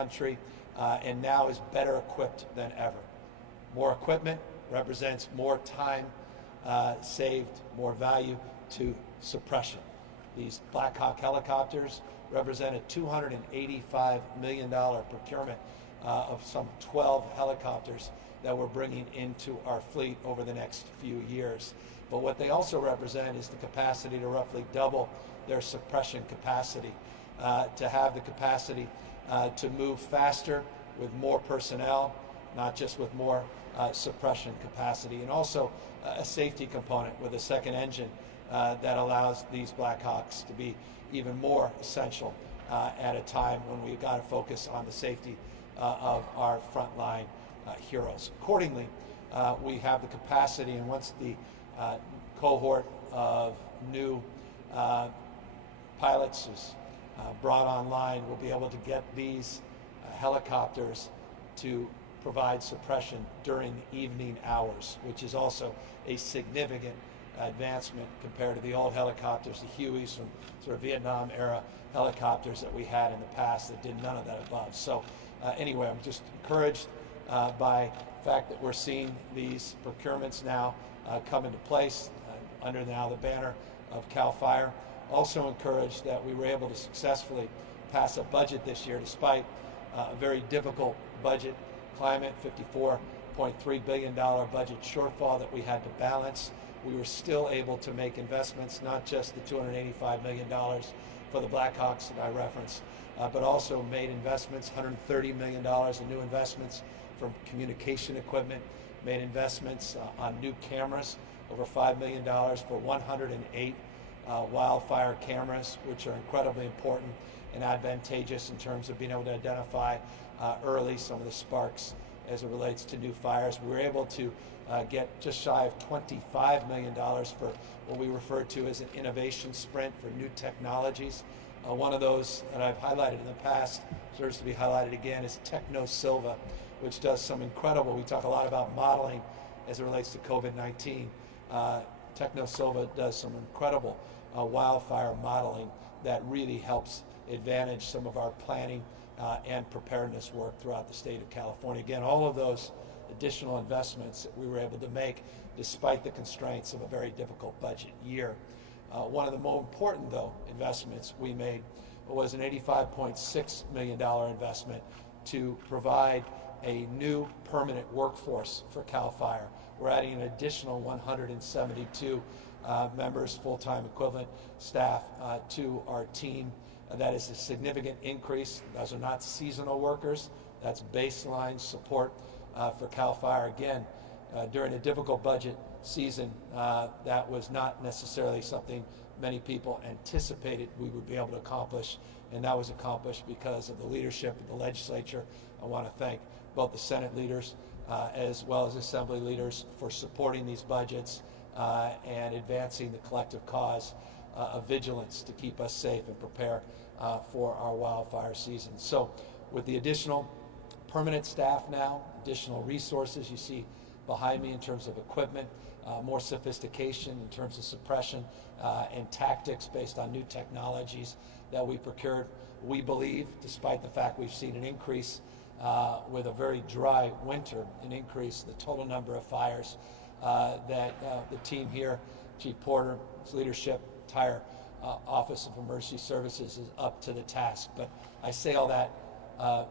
country and now is better equipped than ever. More equipment represents more time saved, more value to suppression. These Black Hawk helicopters represent a $285 million procurement of some 12 helicopters that we're bringing into our fleet over the next few years. But what they also represent is the capacity to roughly double their suppression capacity, to have the capacity to move faster with more personnel, not just with more suppression capacity, and also a safety component with a second engine that allows these Black Hawks to be even more essential at a time when we've got to focus on the safety of our frontline heroes. Accordingly, we have the capacity, and once the cohort of new pilots is brought online, we'll be able to get these helicopters to provide suppression during the evening hours, which is also a significant advancement compared to the old helicopters, the Hueys from sort of Vietnam era helicopters that we had in the past that did none of that above. So anyway, I'm just encouraged by the fact that we're seeing these procurements now come into place under now the banner of CALFIRE. Also encouraged that we were able to successfully pass a budget this year despite a very difficult budget climate, $54.3 billion budget shortfall that we had to balance. We were still able to make investments, not just the $285 million for the Black Hawks that I referenced, but also made investments, $130 million in new investments from communication equipment, made investments on new cameras, over $5 million for 108 wildfire cameras, which are incredibly important and advantageous in terms of being able to identify early some of the sparks as it relates to new fires. We were able to get just shy of $25 million for what we refer to as an innovation sprint for new technologies. One of those that I've highlighted in the past, deserves to be highlighted again, is Silva, which does some incredible, we talk a lot about modeling as it relates to COVID-19. Silva does some incredible wildfire modeling that really helps advantage some of our planning and preparedness work throughout the state of California. Again, all of those additional investments that we were able to make despite the constraints of a very difficult budget year. One of the more important, though, investments we made was an $85.6 million investment to provide a new permanent workforce for CALFIRE. We're adding an additional 172 members, full-time equivalent staff to our team. That is a significant increase. Those are not seasonal workers. That's baseline support for CALFIRE. Again, during a difficult budget season, that was not necessarily something many people anticipated we would be able to accomplish, and that was accomplished because of the leadership of the legislature. I want to thank both the Senate leaders as well as Assembly leaders for supporting these budgets and advancing the collective cause of vigilance to keep us safe and prepare for our wildfire season. So with the additional permanent staff now, additional resources you see behind me in terms of equipment, more sophistication in terms of suppression and tactics based on new technologies that we procured, we believe, despite the fact we've seen an increase with a very dry winter, an increase in the total number of fires, that the team here, Chief Porter, his leadership, entire Office of Emergency Services is up to the task. But I say all that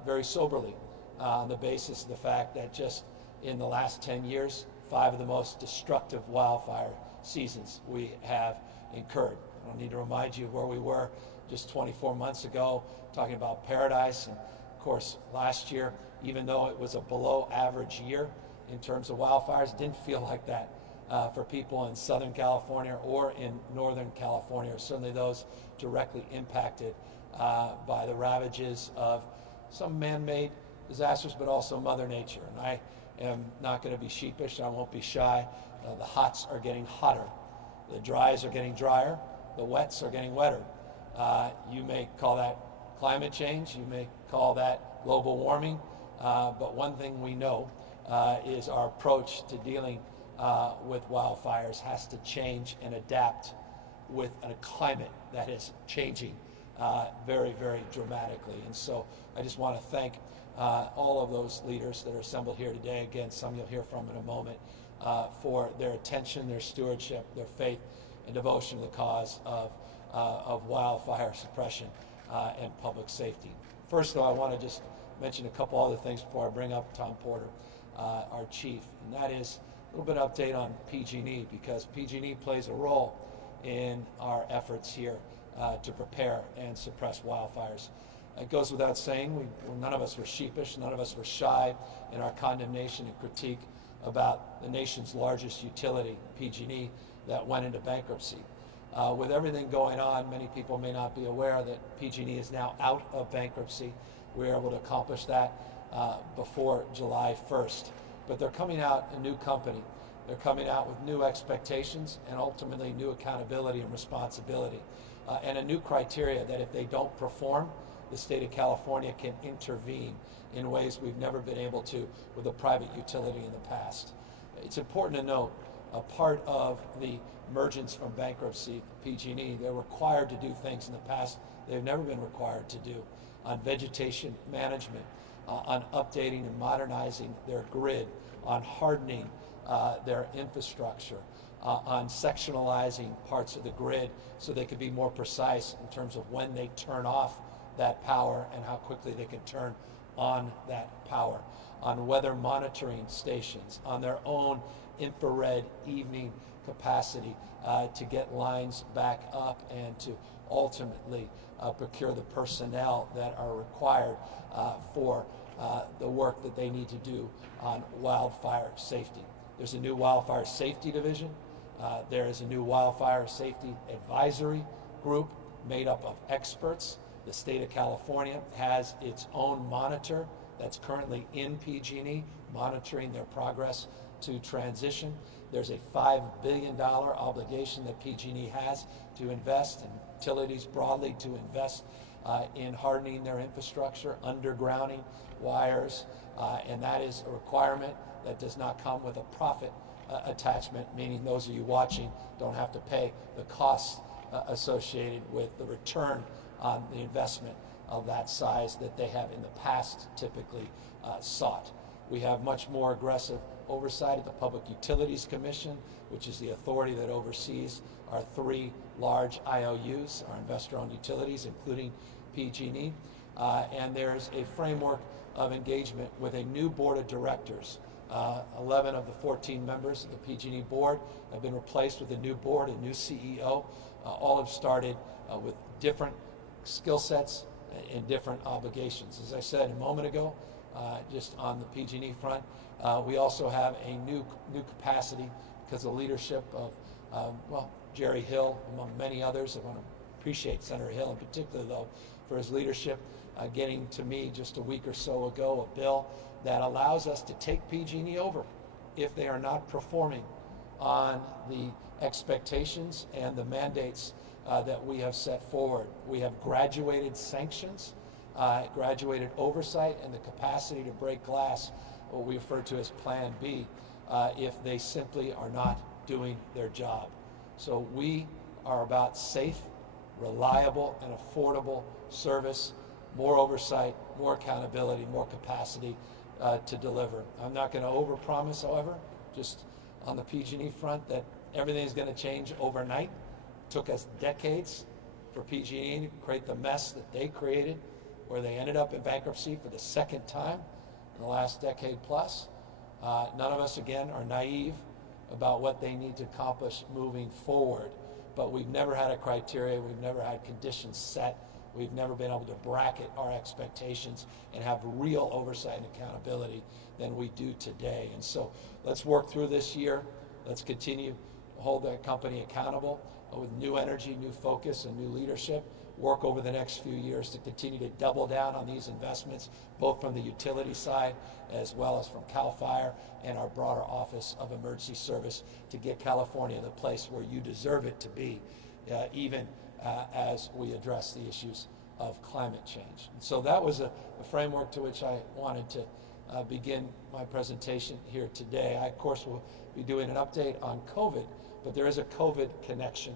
very soberly on the basis of the fact that just in the last 10 years, 5 of the most destructive wildfire seasons we have incurred. I don't need to remind you where we were just 24 months ago, talking about Paradise. And of course, last year, even though it was a below average year in terms of wildfires, it didn't feel like that for people in Southern California or in Northern California, or certainly those directly impacted by the ravages of some man-made disasters, but also Mother Nature. And I am not going to be sheepish. I won't be shy. The hots are getting hotter. The dries are getting drier. The wets are getting wetter. You may call that climate change. You may call that global warming. But one thing we know is our approach to dealing with wildfires has to change and adapt with a climate that is changing very, very dramatically. And so I just want to thank all of those leaders that are assembled here today. Again, some you'll hear from in a moment, for their attention, their stewardship, their faith, and devotion to the cause of wildfire suppression and public safety. First, though, I want to just mention a couple other things before I bring up Tom Porter, our chief, and that is a little bit of update on PG&E, because PG&E plays a role in our efforts here to prepare and suppress wildfires. It goes without saying, none of us were sheepish, none of us were shy in our condemnation and critique about the nation's largest utility, PG&E, that went into bankruptcy. With everything going on, many people may not be aware that PG&E is now out of bankruptcy. We were able to accomplish that before July 1st. But they're coming out a new company. They're coming out with new expectations and ultimately new accountability and responsibility, and a new criteria that if they don't perform, the state of California can intervene in ways we've never been able to with a private utility in the past. It's important to note, a part of the emergence from bankruptcy, PG&E, they're required to do things in the past they've never been required to do on vegetation management, on updating and modernizing their grid, on hardening their infrastructure, on sectionalizing parts of the grid so they could be more precise in terms of when they turn off that power and how quickly they can turn on that power, on weather monitoring stations, on their own infrared evening capacity to get lines back up and to ultimately procure the personnel that are required for the work that they need to do on wildfire safety. There's a new wildfire safety division. There is a new wildfire safety advisory group made up of experts. The state of California has its own monitor that's currently in PG&E, monitoring their progress to transition. There's a $5 billion obligation that PG&E has to invest, and utilities broadly to invest in hardening their infrastructure, undergrounding wires, and that is a requirement that does not come with a profit attachment, meaning those of you watching don't have to pay the costs associated with the return on the investment of that size that they have in the past typically sought. We have much more aggressive oversight at the Public Utilities Commission, which is the authority that oversees our three large IOUs, our investor-owned utilities, including PG&E. And there's a framework of engagement with a new board of directors. 11 of the 14 members of the PG&E board have been replaced with a new board, a new CEO. All have started with different skill sets and different obligations. As I said a moment ago, just on the PG&E front, we also have a new capacity because of the leadership of, Jerry Hill, among many others. I want to appreciate Senator Hill in particular, though, for his leadership, getting to me just a week or so ago a bill that allows us to take PG&E over if they are not performing on the expectations and the mandates that we have set forward. We have graduated sanctions, graduated oversight, and the capacity to break glass, what we refer to as Plan B, if they simply are not doing their job. So we are about safe, reliable, and affordable service, more oversight, more accountability, more capacity to deliver. I'm not going to overpromise, however, just on the PG&E front, that everything is going to change overnight. It took us decades for PG&E to create the mess that they created, where they ended up in bankruptcy for the second time in the last decade plus. None of us, again, are naive about what they need to accomplish moving forward, but we've never had a criteria, we've never had conditions set, we've never been able to bracket our expectations and have real oversight and accountability than we do today. And so let's work through this year. Let's continue to hold that company accountable with new energy, new focus, and new leadership. Work over the next few years to continue to double down on these investments, both from the utility side as well as from CALFIRE and our broader Office of Emergency Service, to get California the place where you deserve it to be, even as we address the issues of climate change. And so that was a framework to which I wanted to begin my presentation here today. I, of course, will be doing an update on COVID, but there is a COVID connection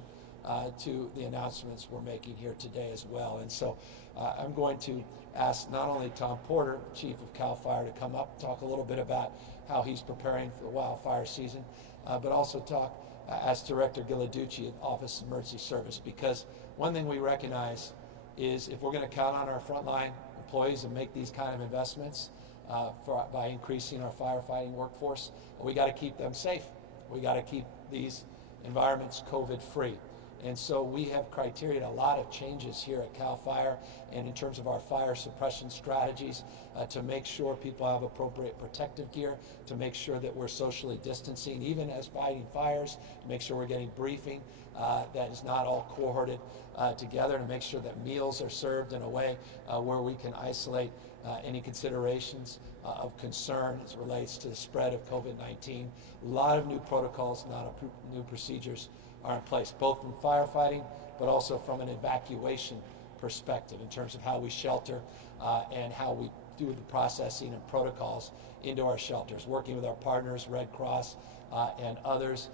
to the announcements we're making here today as well. And so I'm going to ask not only Tom Porter, Chief of CALFIRE, to come up, talk a little bit about how he's preparing for the wildfire season, but also talk, ask Director Ghilarducci of Office of Emergency Service, because one thing we recognize is if we're going to count on our frontline employees and make these kind of investments by increasing our firefighting workforce, we got to keep them safe. We got to keep these environments COVID-free. And so we have criteria, a lot of changes here at CALFIRE and in terms of our fire suppression strategies to make sure people have appropriate protective gear, to make sure that we're socially distancing, even as fighting fires, to make sure we're getting briefing that is not all cohorted together, to make sure that meals are served in a way where we can isolate any considerations of concern as it relates to the spread of COVID-19. A lot of new protocols, new procedures are in place, both from firefighting, but also from an evacuation perspective in terms of how we shelter and how we do the processing and protocols into our shelters, working with our partners, Red Cross and others,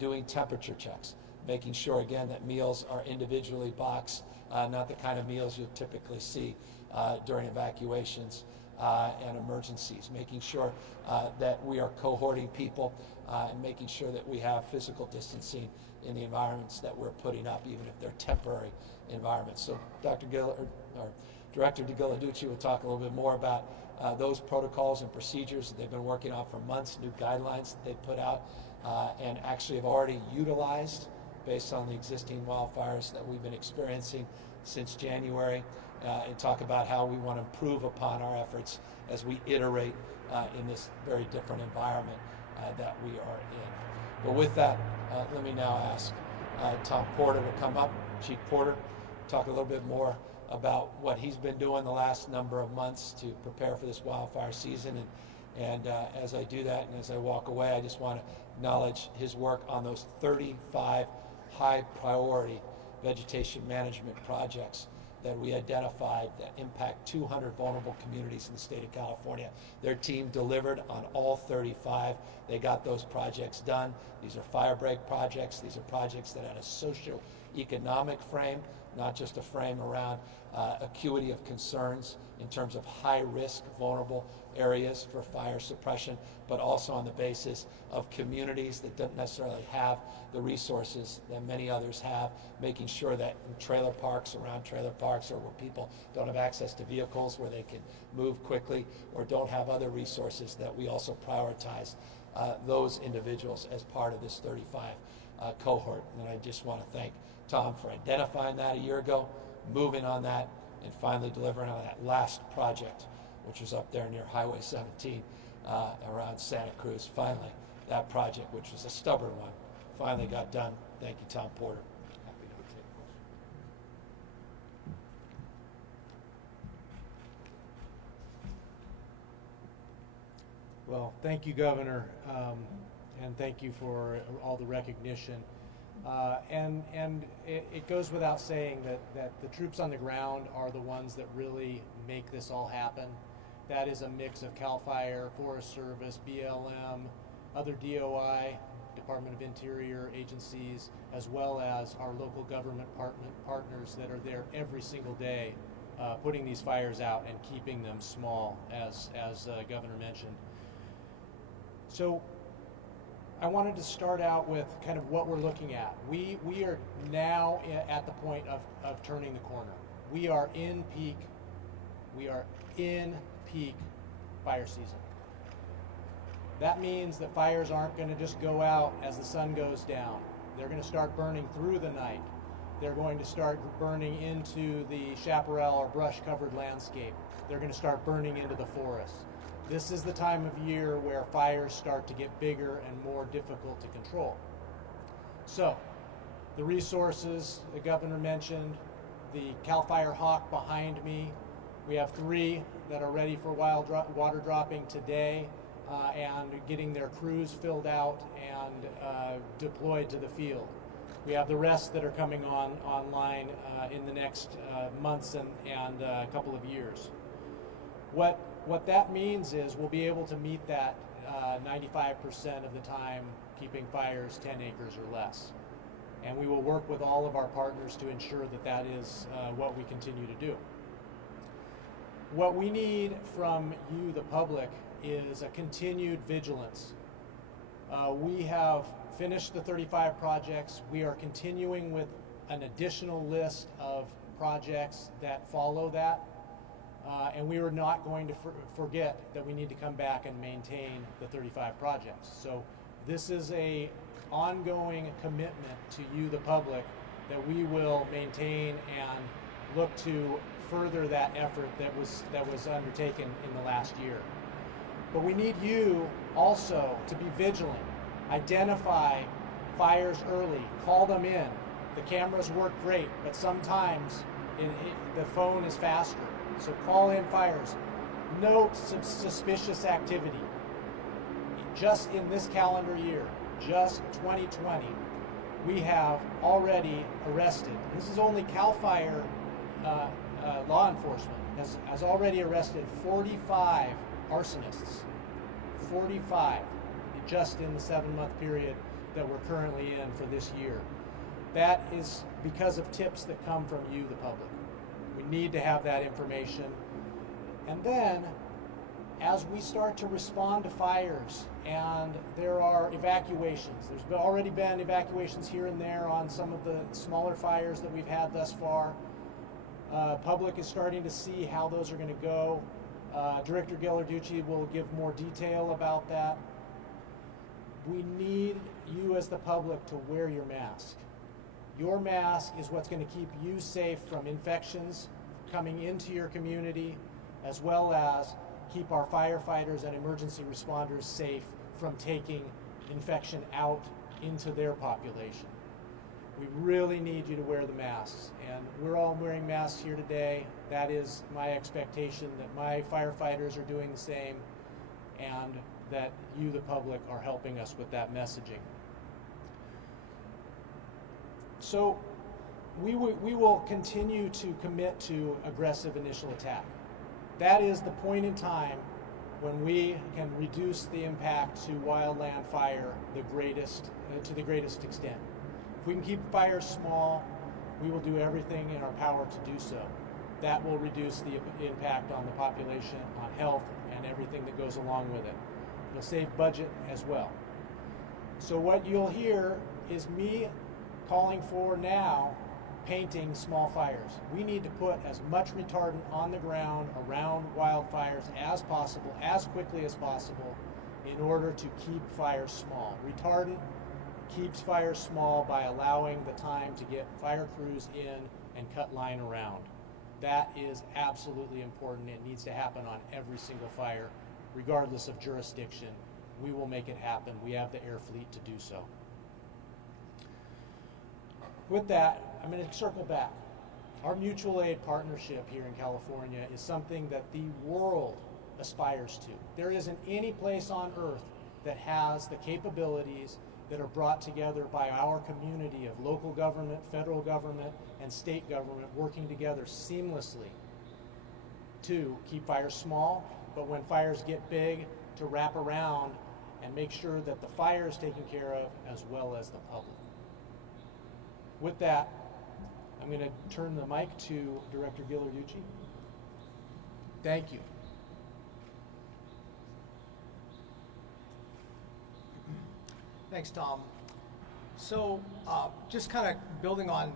doing temperature checks, making sure, again, that meals are individually boxed, not the kind of meals you'll typically see during evacuations and emergencies, making sure that we are cohorting people and making sure that we have physical distancing in the environments that we're putting up, even if they're temporary environments. So Director Ghilarducci will talk a little bit more about those protocols and procedures that they've been working on for months, new guidelines that they've put out and actually have already utilized based on the existing wildfires that we've been experiencing since January, and talk about how we want to improve upon our efforts as we iterate in this very different environment that we are in. But with that, let me now ask Tom Porter to come up. Chief Porter, talk a little bit more about what he's been doing the last number of months to prepare for this wildfire season. And as I do that and as I walk away, I just want to acknowledge his work on those 35 high priority vegetation management projects that we identified that impact 200 vulnerable communities in the state of California. Their team delivered on all 35. They got those projects done. These are fire break projects. These are projects that had a socio-economic frame, not just a frame around acuity of concerns in terms of high-risk, vulnerable areas for fire suppression, but also on the basis of communities that don't necessarily have the resources that many others have, making sure that in trailer parks, around trailer parks, or where people don't have access to vehicles where they can move quickly or don't have other resources, that we also prioritize those individuals as part of this 35 cohort. And I just want to thank Tom for identifying that a year ago, moving on that, and finally delivering on that last project, which was up there near Highway 17 around Santa Cruz. Finally, that project, which was a stubborn one, finally got done. Thank you, Tom Porter. Happy to take questions. Well, thank you, Governor, and thank you for all the recognition. And it goes without saying that the troops on the ground are the ones that really make this all happen. That is a mix of CALFIRE, Forest Service, BLM, other DOI, Department of Interior agencies, as well as our local government partners that are there every single day putting these fires out and keeping them small, as Governor mentioned. So I wanted to start out with kind of what we're looking at. We are now at the point of turning the corner. We are in peak fire season. That means that fires aren't going to just go out as the sun goes down. They're going to start burning through the night. They're going to start burning into the chaparral or brush-covered landscape. They're going to start burning into the forest. This is the time of year where fires start to get bigger and more difficult to control. So, the resources the Governor mentioned, the CALFIRE Hawk behind me, we have 3 that are ready for water dropping today and getting their crews filled out and deployed to the field. We have the rest that are coming online in the next months and a couple of years. What that means is we'll be able to meet that 95% of the time keeping fires 10 acres or less. And we will work with all of our partners to ensure that that is what we continue to do. What we need from you, the public, is a continued vigilance. We have finished the 35 projects. We are continuing with an additional list of projects that follow that. And we are not going to forget that we need to come back and maintain the 35 projects. So this is an ongoing commitment to you, the public, that we will maintain and look to further that effort that was undertaken in the last year. But we need you also to be vigilant. Identify fires early, call them in. The cameras work great, but sometimes the phone is faster. So call in fires. Note suspicious activity. Just in this calendar year, just 2020, we have already arrested. This is only CALFIRE law enforcement has already arrested 45 arsonists. 45, just in the 7-month period that we're currently in for this year. That is because of tips that come from you, the public. We need to have that information. And then, as we start to respond to fires, and there are evacuations, there's already been evacuations here and there on some of the smaller fires that we've had thus far. Public is starting to see how those are going to go. Director Ghilarducci will give more detail about that. We need you as the public to wear your mask. Your mask is what's going to keep you safe from infections coming into your community, as well as keep our firefighters and emergency responders safe from taking infection out into their population. We really need you to wear the masks, and we're all wearing masks here today. That is my expectation, that my firefighters are doing the same, and that you, the public, are helping us with that messaging. So we will continue to commit to aggressive initial attack. That is the point in time when we can reduce the impact to wildland fire to the greatest extent. If we can keep fires small, we will do everything in our power to do so. That will reduce the impact on the population, on health, and everything that goes along with it. It'll save budget as well. So what you'll hear is me calling for now painting small fires. We need to put as much retardant on the ground around wildfires as possible, as quickly as possible, in order to keep fires small. Retardant keeps fires small by allowing the time to get fire crews in and cut line around. That is absolutely important. It needs to happen on every single fire, regardless of jurisdiction. We will make it happen. We have the air fleet to do so. With that, I'm going to circle back. Our mutual aid partnership here in California is something that the world aspires to. There isn't any place on earth that has the capabilities that are brought together by our community of local government, federal government, and state government working together seamlessly to keep fires small, but when fires get big, to wrap around and make sure that the fire is taken care of as well as the public. With that, I'm going to turn the mic to Director Ghilarducci. Thank you. Thanks, Tom. So just kind of building on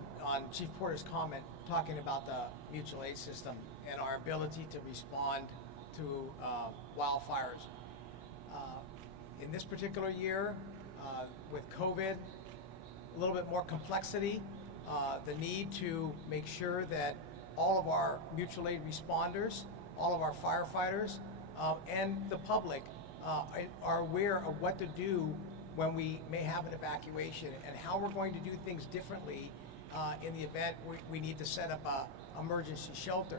Chief Porter's comment, talking about the mutual aid system and our ability to respond to wildfires. In this particular year, with COVID, a little bit more complexity, the need to make sure that all of our mutual aid responders, all of our firefighters, and the public are aware of what to do when we may have an evacuation and how we're going to do things differently in the event we need to set up an emergency shelter.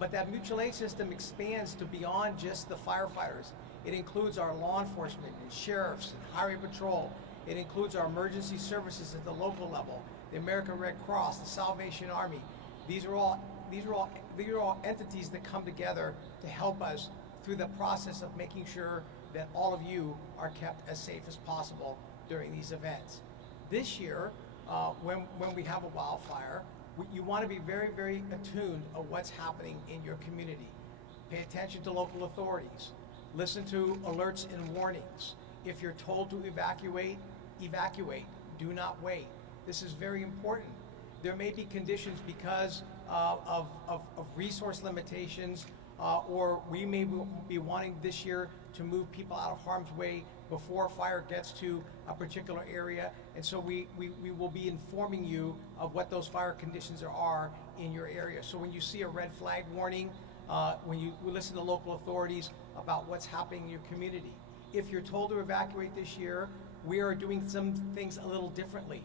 But that mutual aid system expands to beyond just the firefighters. It includes our law enforcement and sheriffs and highway patrol. It includes our emergency services at the local level, the American Red Cross, the Salvation Army. These are all entities that come together to help us through the process of making sure that all of you are kept as safe as possible during these events. This year, when we have a wildfire, you want to be very, very attuned of what's happening in your community. Pay attention to local authorities. Listen to alerts and warnings. If you're told to evacuate, evacuate. Do not wait. This is very important. There may be conditions because of resource limitations, or we may be wanting this year to move people out of harm's way before a fire gets to a particular area. And so we will be informing you of what those fire conditions are in your area. So when you see a red flag warning, when you listen to local authorities about what's happening in your community. If you're told to evacuate this year, we are doing some things a little differently.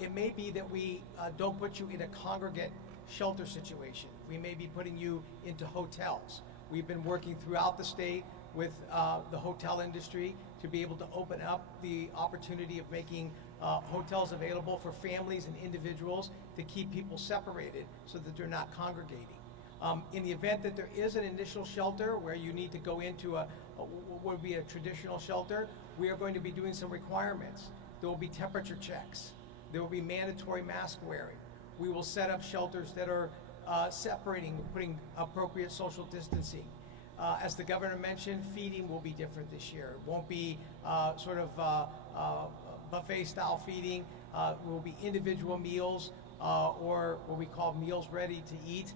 It may be that we don't put you in a congregate shelter situation. We may be putting you into hotels. We've been working throughout the state with the hotel industry to be able to open up the opportunity of making hotels available for families and individuals to keep people separated so that they're not congregating. In the event that there is an initial shelter where you need to go into what would be a traditional shelter, we are going to be doing some requirements. There will be temperature checks. There will be mandatory mask wearing. We will set up shelters that are separating, putting appropriate social distancing. As the governor mentioned, feeding will be different this year. It won't be buffet style feeding. It will be individual meals or what we call meals ready to eat,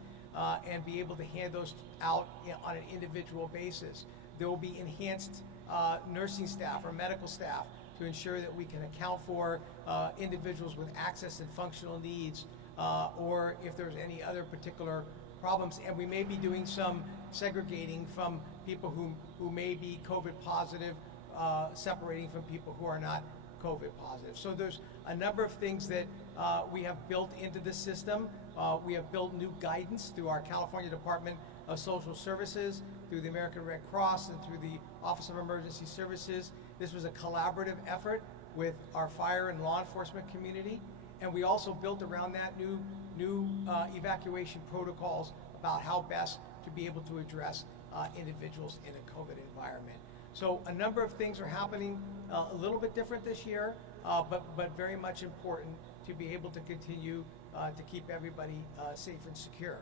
and be able to hand those out on an individual basis. There will be enhanced nursing staff or medical staff to ensure that we can account for individuals with access and functional needs, or if there's any other particular problems. And we may be doing some segregating from people who may be COVID positive, separating from people who are not COVID positive. So there's a number of things that we have built into this system. We have built new guidance through our California Department of Social Services, through the American Red Cross, and through the Office of Emergency Services. This was a collaborative effort with our fire and law enforcement community. And we also built around that new evacuation protocols about how best to be able to address individuals in a COVID environment. So a number of things are happening a little bit different this year, but very much important to be able to continue to keep everybody safe and secure.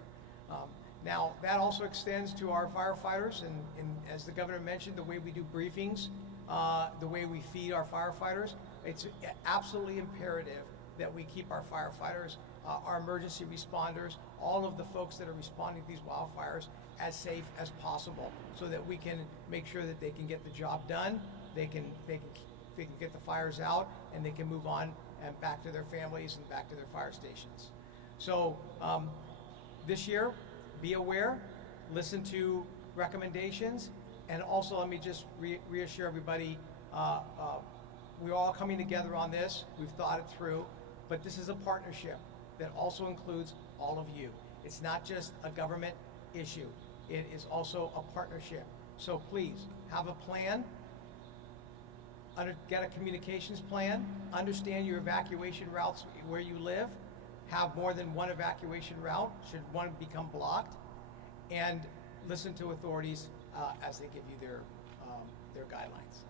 Now, that also extends to our firefighters, and as the governor mentioned, the way we do briefings, the way we feed our firefighters. It's absolutely imperative that we keep our firefighters, our emergency responders, all of the folks that are responding to these wildfires as safe as possible, so that we can make sure that they can get the job done, they can get the fires out, and they can move on and back to their families and back to their fire stations. So this year, be aware, listen to recommendations, and also let me just reassure everybody, we're all coming together on this. We've thought it through, but this is a partnership that also includes all of you. It's not just a government issue. It is also a partnership. So please, have a plan, get a communications plan, understand your evacuation routes where you live, have more than one evacuation route should one become blocked, and listen to authorities as they give you their guidelines.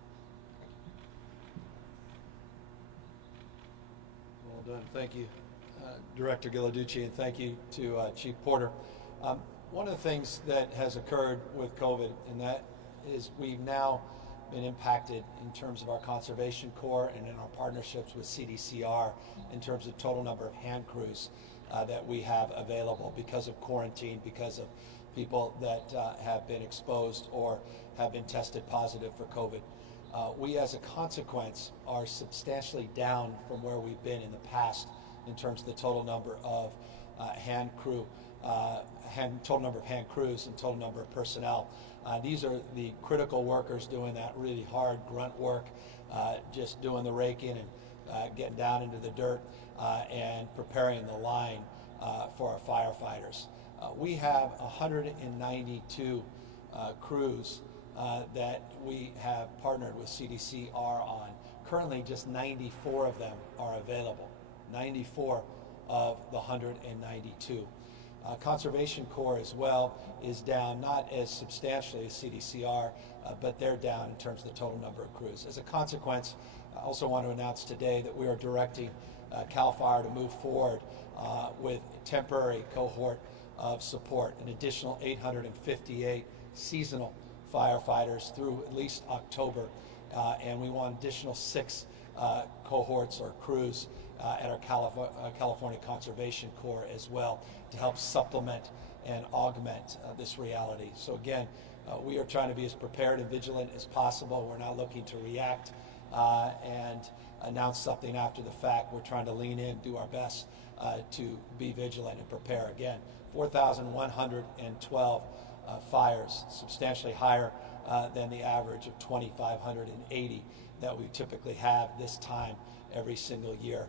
Well done. Thank you, Director Ghilarducci, and thank you to Chief Porter. One of the things that has occurred with COVID, and that is we've now been impacted in terms of our Conservation Corps and in our partnerships with CDCR in terms of total number of hand crews that we have available because of quarantine, because of people that have been exposed or have been tested positive for COVID. We, as a consequence, are substantially down from where we've been in the past in terms of the total number of total number of hand crews and total number of personnel. These are the critical workers doing that really hard grunt work, just doing the raking and getting down into the dirt and preparing the line for our firefighters. We have 192 crews that we have partnered with CDCR on. Currently, just 94 of them are available. 94 of the 192. Conservation Corps as well is down, not as substantially as CDCR, but they're down in terms of the total number of crews. As a consequence, I also want to announce today that we are directing CALFIRE to move forward with a temporary cohort of support, an additional 858 seasonal firefighters through at least October, and we want additional 6 cohorts or crews at our California Conservation Corps as well to help supplement and augment this reality. So again, we are trying to be as prepared and vigilant as possible. We're not looking to react and announce something after the fact. We're trying to lean in, do our best to be vigilant and prepare. Again, 4,112 fires, substantially higher than the average of 2,580 that we typically have this time every single year.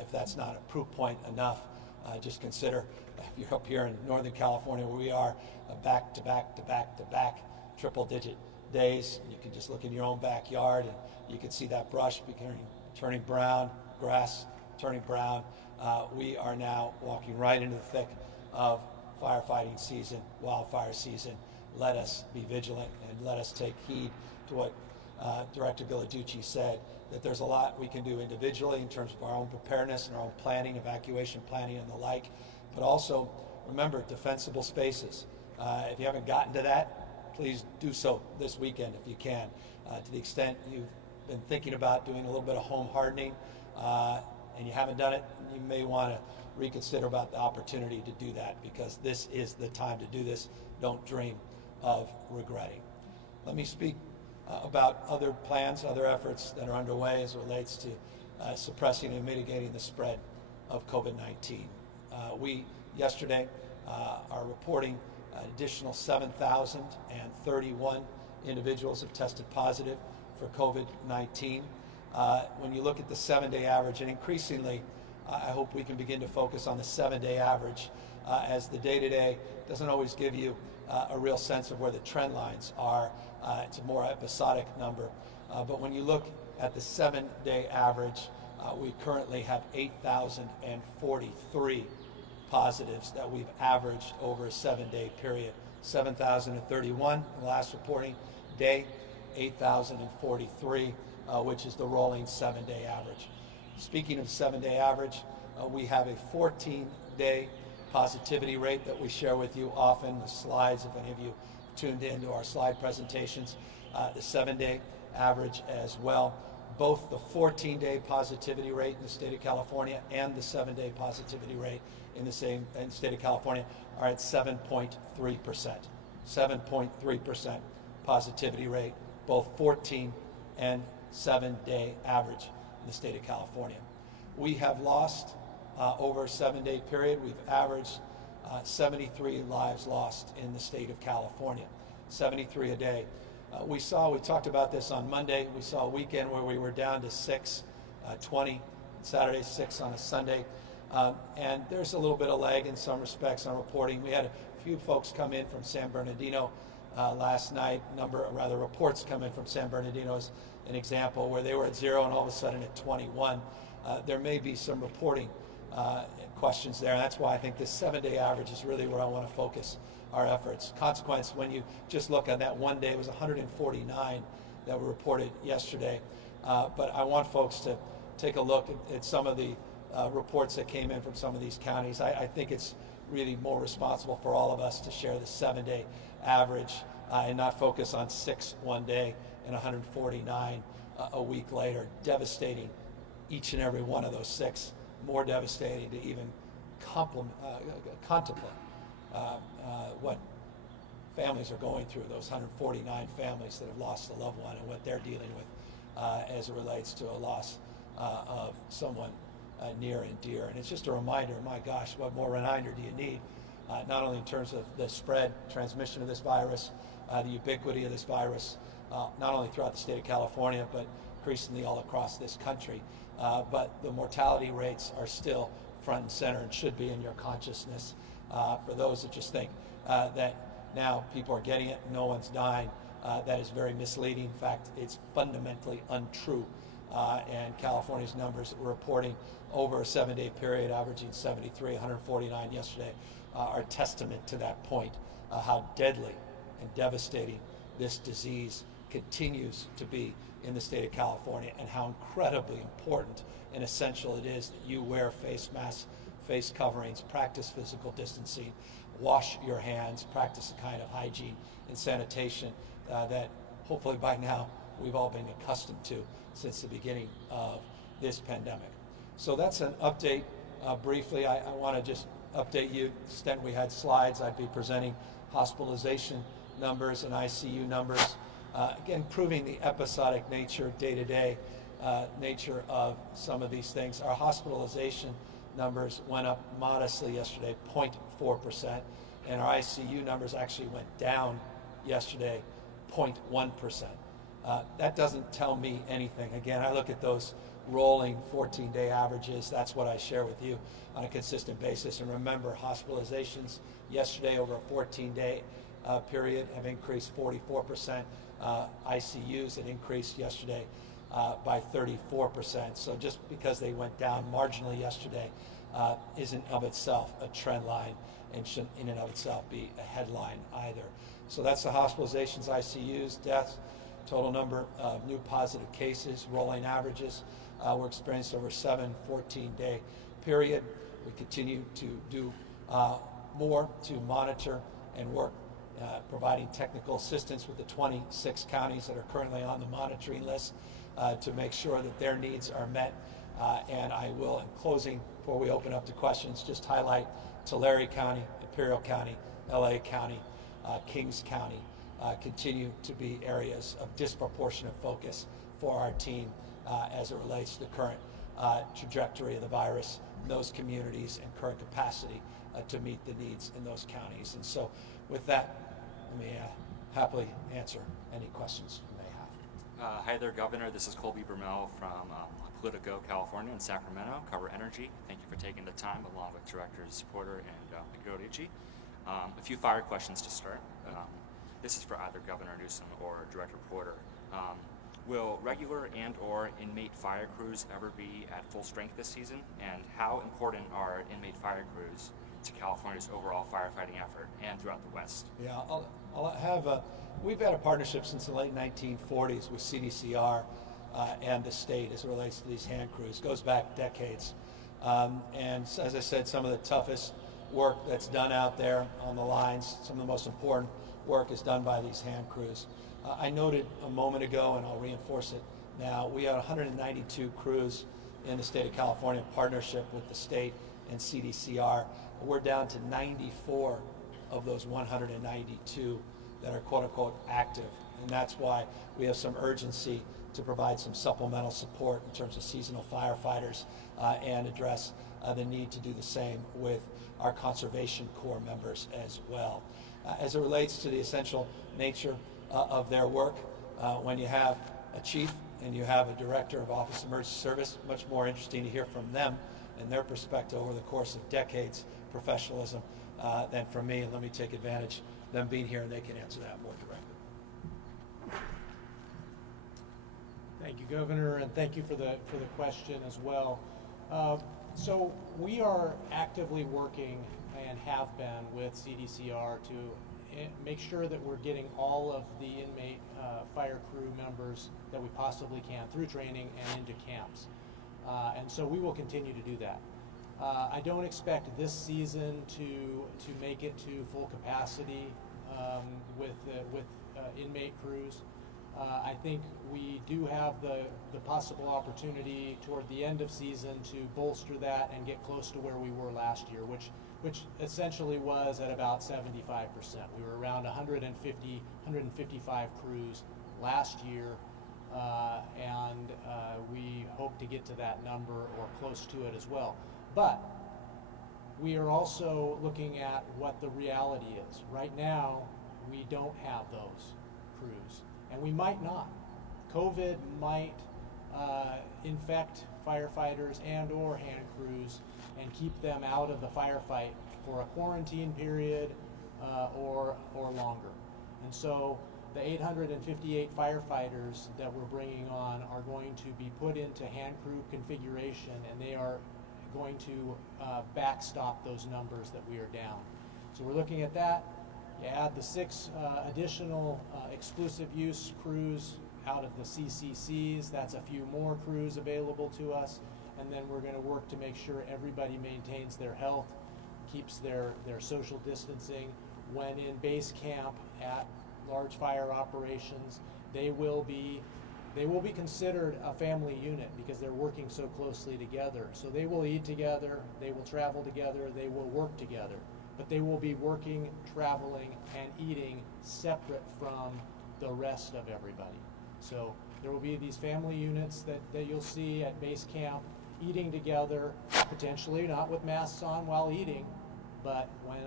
If that's not a proof point enough, just consider if you're up here in Northern California where we are back to back to back to back triple-digit days. You can just look in your own backyard and you can see that brush turning brown, grass turning brown. We are now walking right into the thick of firefighting season, wildfire season. Let us be vigilant and let us take heed to what Director Villaducci said, that there's a lot we can do individually in terms of our own preparedness and our own planning, evacuation planning and the like, but also remember defensible spaces. If you haven't gotten to that, please do so this weekend if you can. To the extent you've been thinking about doing a little bit of home hardening and you haven't done it, you may want to reconsider about the opportunity to do that, because this is the time to do this. Don't dream of regretting. Let me speak about other plans, other efforts that are underway as it relates to suppressing and mitigating the spread of COVID-19. We yesterday are reporting an additional 7,031 individuals have tested positive for COVID-19. When you look at the 7-day average, and increasingly I hope we can begin to focus on the 7-day average, as the day-to-day doesn't always give you a real sense of where the trend lines are. It's a more episodic number. But when you look at the 7-day average, we currently have 8,043 positives that we've averaged over a 7-day period. 7,031 the last reporting day, 8,043, which is the rolling 7-day average. Speaking of 7-day average, we have a 14-day positivity rate that we share with you often. The slides, if any of you tuned into our slide presentations, the 7-day average as well. Both the 14-day positivity rate in the state of California and the 7-day positivity rate in the state of California are at 7.3%. 7.3% positivity rate, both 14 and 7-day average in the state of California. We have lost over a 7-day period. We've averaged 73 lives lost in the state of California, 73 a day. We talked about this on Monday. We saw a weekend where we were down to 6, 20, Saturday 6 on a Sunday. And there's a little bit of lag in some respects on reporting. We had a few folks come in from San Bernardino last night, reports come in from San Bernardino as an example, where they were at 0 and all of a sudden at 21. There may be some reporting questions there, and that's why I think this 7-day average is really where I want to focus our efforts. Consequence, when you just look at that one day, it was 149 that were reported yesterday. But I want folks to take a look at some of the reports that came in from some of these counties. I think it's really more responsible for all of us to share the 7-day average and not focus on 6 one day and 149 a week later. Devastating, each and every one of those 6. More devastating to even contemplate what families are going through, those 149 families that have lost a loved one and what they're dealing with as it relates to a loss of someone near and dear. And it's just a reminder, my gosh, what more reminder do you need? Not only in terms of the spread, transmission of this virus, the ubiquity of this virus, not only throughout the state of California, but increasingly all across this country. But the mortality rates are still front and center and should be in your consciousness. For those that just think that now people are getting it, no one's dying, that is very misleading. In fact, it's fundamentally untrue. And California's numbers that we're reporting over a 7-day period, averaging 73, 149 yesterday, are testament to that point, how deadly and devastating this disease continues to be in the state of California, and how incredibly important and essential it is that you wear face masks, face coverings, practice physical distancing, wash your hands, practice the kind of hygiene and sanitation that hopefully by now we've all been accustomed to since the beginning of this pandemic. So that's an update. Briefly, I want to just update you. To the extent we had slides, I'd be presenting hospitalization numbers and ICU numbers. Again, proving the episodic nature, day-to-day nature of some of these things. Our hospitalization numbers went up modestly yesterday, 0.4%, and our ICU numbers actually went down yesterday, 0.1%. That doesn't tell me anything. Again, I look at those rolling 14-day averages. That's what I share with you on a consistent basis. And remember, hospitalizations yesterday over a 14-day period have increased 44%. ICUs had increased yesterday by 34%. So just because they went down marginally yesterday isn't of itself a trend line and shouldn't in and of itself be a headline either. So that's the hospitalizations, ICUs, deaths, total number of new positive cases, rolling averages. We're experiencing over 14-day period. We continue to do more to monitor and work providing technical assistance with the 26 counties that are currently on the monitoring list to make sure that their needs are met. And I will, in closing, before we open up to questions, just highlight Tulare County, Imperial County, LA County, Kings County continue to be areas of disproportionate focus for our team as it relates to the current trajectory of the virus in those communities and current capacity to meet the needs in those counties. And so with that, let me happily answer any questions you may have. Hi there, Governor. This is Colby Bermel from Politico, California in Sacramento, cover energy. Thank you for taking the time, along with Directors Porter and Godici. A few fire questions to start. This is for either Governor Newsom or Director Porter. Will regular and or inmate fire crews ever be at full strength this season? And how important are inmate fire crews to California's overall firefighting effort and throughout the West? Yeah, we've had a partnership since the late 1940s with CDCR and the state as it relates to these hand crews. It goes back decades. And as I said, some of the toughest work that's done out there on the lines, some of the most important work is done by these hand crews. I noted a moment ago, and I'll reinforce it now, we had 192 crews in the state of California in partnership with the state and CDCR. We're down to 94 of those 192 that are quote-unquote active. And that's why we have some urgency to provide some supplemental support in terms of seasonal firefighters and address the need to do the same with our Conservation Corps members as well. As it relates to the essential nature of their work, when you have a chief and you have a director of Office of Emergency Service, much more interesting to hear from them and their perspective over the course of decades professionalism than from me. And let me take advantage of them being here, and they can answer that more directly. Thank you, Governor, and thank you for the question as well. So we are actively working and have been with CDCR to make sure that we're getting all of the inmate fire crew members that we possibly can through training and into camps. And so we will continue to do that. I don't expect this season to make it to full capacity with inmate crews. I think we do have the possible opportunity toward the end of season to bolster that and get close to where we were last year, which essentially was at about 75%. We were around 155 crews last year, and we hope to get to that number or close to it as well. But we are also looking at what the reality is. Right now, we don't have those crews, and we might not. COVID might infect firefighters and or hand crews and keep them out of the firefight for a quarantine period or longer. And so the 858 firefighters that we're bringing on are going to be put into hand crew configuration, and they are going to backstop those numbers that we are down. So we're looking at that. You add the 6 additional exclusive use crews out of the CCCs, that's a few more crews available to us, and then we're going to work to make sure everybody maintains their health, keeps their social distancing. When in base camp at large fire operations, they will be considered a family unit because they're working so closely together. So they will eat together, they will travel together, they will work together, but they will be working, traveling, and eating separate from the rest of everybody. So there will be these family units that you'll see at base camp eating together, potentially not with masks on while eating, but when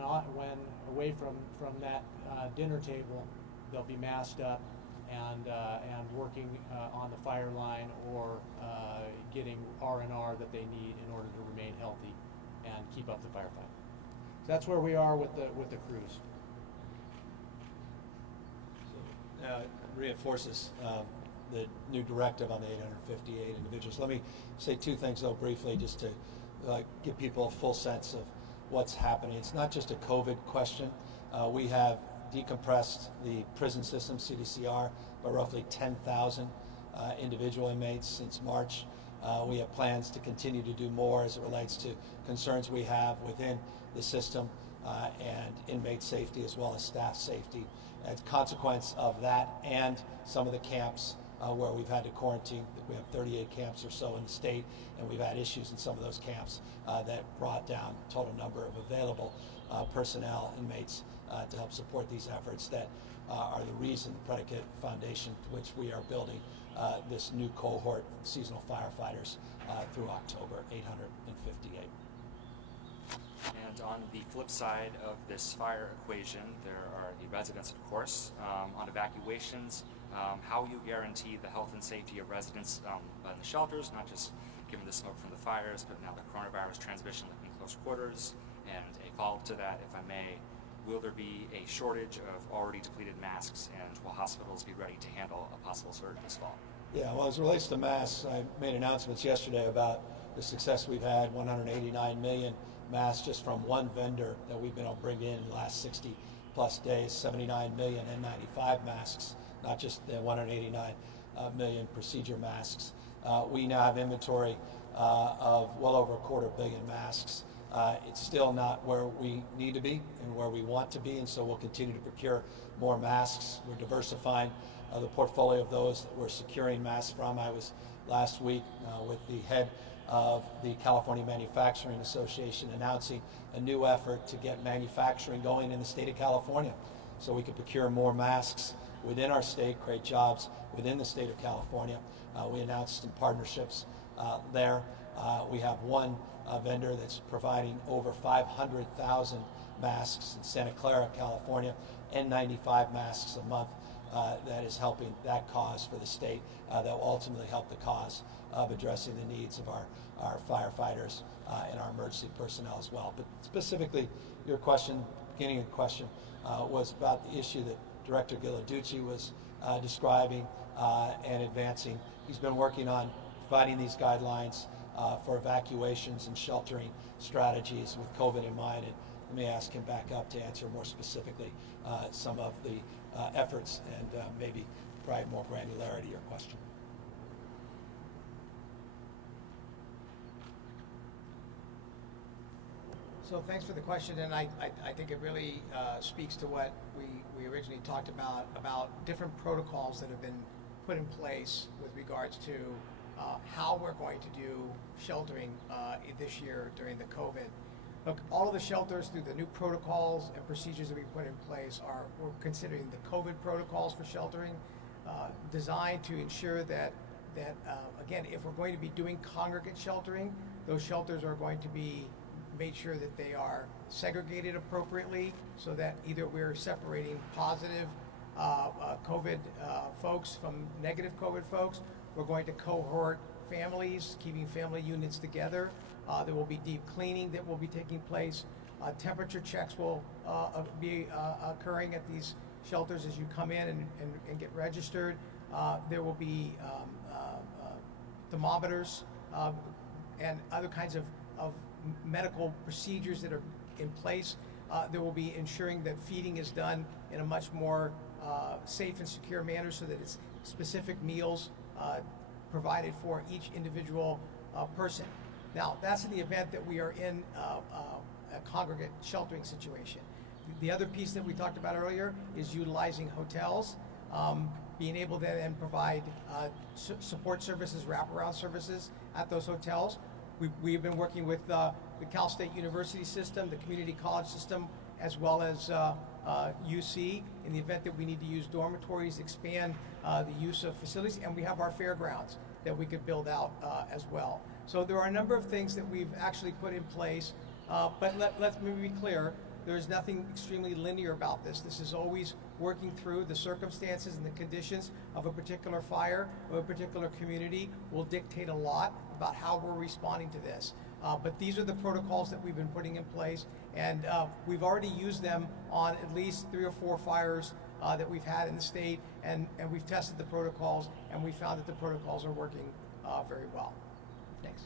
away from that dinner table, they'll be masked up and working on the fire line or getting R&R that they need in order to remain healthy and keep up the firefight. So that's where we are with the crews. Reinforces the new directive on the 858 individuals. Let me say 2 things though briefly, just to give people a full sense of what's happening. It's not just a COVID question. We have decompressed the prison system, CDCR, by roughly 10,000 individual inmates since March. We have plans to continue to do more as it relates to concerns we have within the system and inmate safety as well as staff safety. As a consequence of that and some of the camps where we've had to quarantine, we have 38 camps or so in the state, and we've had issues in some of those camps that brought down total number of available personnel, inmates, to help support these efforts that are the reason, the predicate foundation to which we are building this new cohort of seasonal firefighters through October, 858. And on the flip side of this fire equation, there are the residents, of course. On evacuations, how will you guarantee the health and safety of residents in the shelters, not just given the smoke from the fires, but now the coronavirus transmission in close quarters? And a follow-up to that, if I may, will there be a shortage of already depleted masks, and will hospitals be ready to handle a possible surge this fall? Yeah, well, as it relates to masks, I made announcements yesterday about the success we've had, 189 million masks just from one vendor that we've been able to bring in the last 60 plus days, 79 million N95 masks, not just the 189 million procedure masks. We now have inventory of well over 250 million masks. It's still not where we need to be and where we want to be, and so we'll continue to procure more masks. We're diversifying the portfolio of those that we're securing masks from. I was last week with the head of the California Manufacturing Association announcing a new effort to get manufacturing going in the state of California so we can procure more masks within our state, create jobs within the state of California. We announced some partnerships there. We have one vendor that's providing over 500,000 masks in Santa Clara, California, N95 masks a month. That is helping that cause for the state that will ultimately help the cause of addressing the needs of our firefighters and our emergency personnel as well. But specifically, your question, beginning of the question, was about the issue that Director Ghilarducci was describing and advancing. He's been working on providing these guidelines for evacuations and sheltering strategies with COVID in mind. And let me ask him back up to answer more specifically some of the efforts and maybe provide more granularity to your question. So thanks for the question, and I think it really speaks to what we originally talked about different protocols that have been put in place with regards to how we're going to do sheltering this year during the COVID. Look, all of the shelters through the new protocols and procedures that we put in place we're considering the COVID protocols for sheltering, designed to ensure that again, if we're going to be doing congregate sheltering, those shelters are going to be made sure that they are segregated appropriately so that either we're separating positive COVID folks from negative COVID folks. We're going to cohort families, keeping family units together. There will be deep cleaning that will be taking place. Temperature checks will be occurring at these shelters as you come in and get registered. There will be thermometers and other kinds of medical procedures that are in place There will be ensuring that feeding is done in a much more safe and secure manner so that it's specific meals provided for each individual person. Now, that's in the event that we are in a congregate sheltering situation. The other piece that we talked about earlier is utilizing hotels, being able to then provide support services, wraparound services at those hotels. We have been working with the Cal State University system, the community college system, as well as UC in the event that we need to use dormitories, expand the use of facilities, and we have our fairgrounds that we could build out as well. So there are a number of things that we've actually put in place, but let's be clear, there's nothing extremely linear about this. This is always working through the circumstances and the conditions of a particular fire or a particular community will dictate a lot about how we're responding to this. But these are the protocols that we've been putting in place, and we've already used them on at least 3 or 4 fires that we've had in the state, and we've tested the protocols, and we found that the protocols are working very well. Thanks.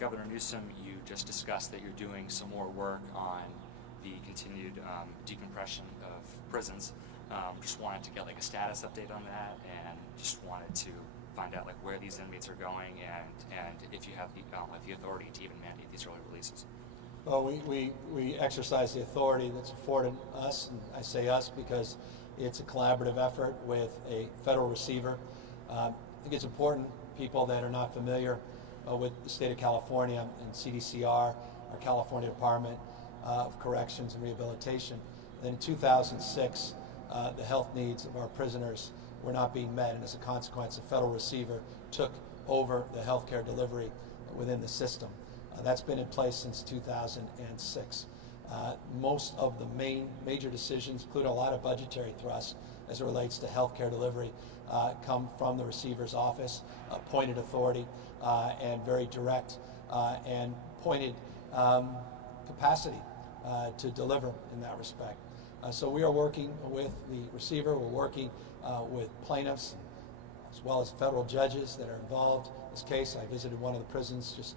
Governor Newsom, you just discussed that you're doing some more work on the continued decompression of prisons. Just wanted to get like a status update on that, and just wanted to find out like where these inmates are going, and if you have the authority to even mandate these early releases. Well, we exercise the authority that's afforded us, and I say us because it's a collaborative effort with a federal receiver. I think it's important, people that are not familiar with the state of California and CDCR, our California Department of Corrections and Rehabilitation, that in 2006, the health needs of our prisoners were not being met, and as a consequence, a federal receiver took over the healthcare delivery within the system. That's been in place since 2006. Most of the major decisions, including a lot of budgetary thrust as it relates to healthcare delivery, come from the receiver's office, appointed authority, and very direct and pointed capacity to deliver in that respect. So we are working with the receiver, we're working with plaintiffs, as well as federal judges that are involved in this case. I visited one of the prisons just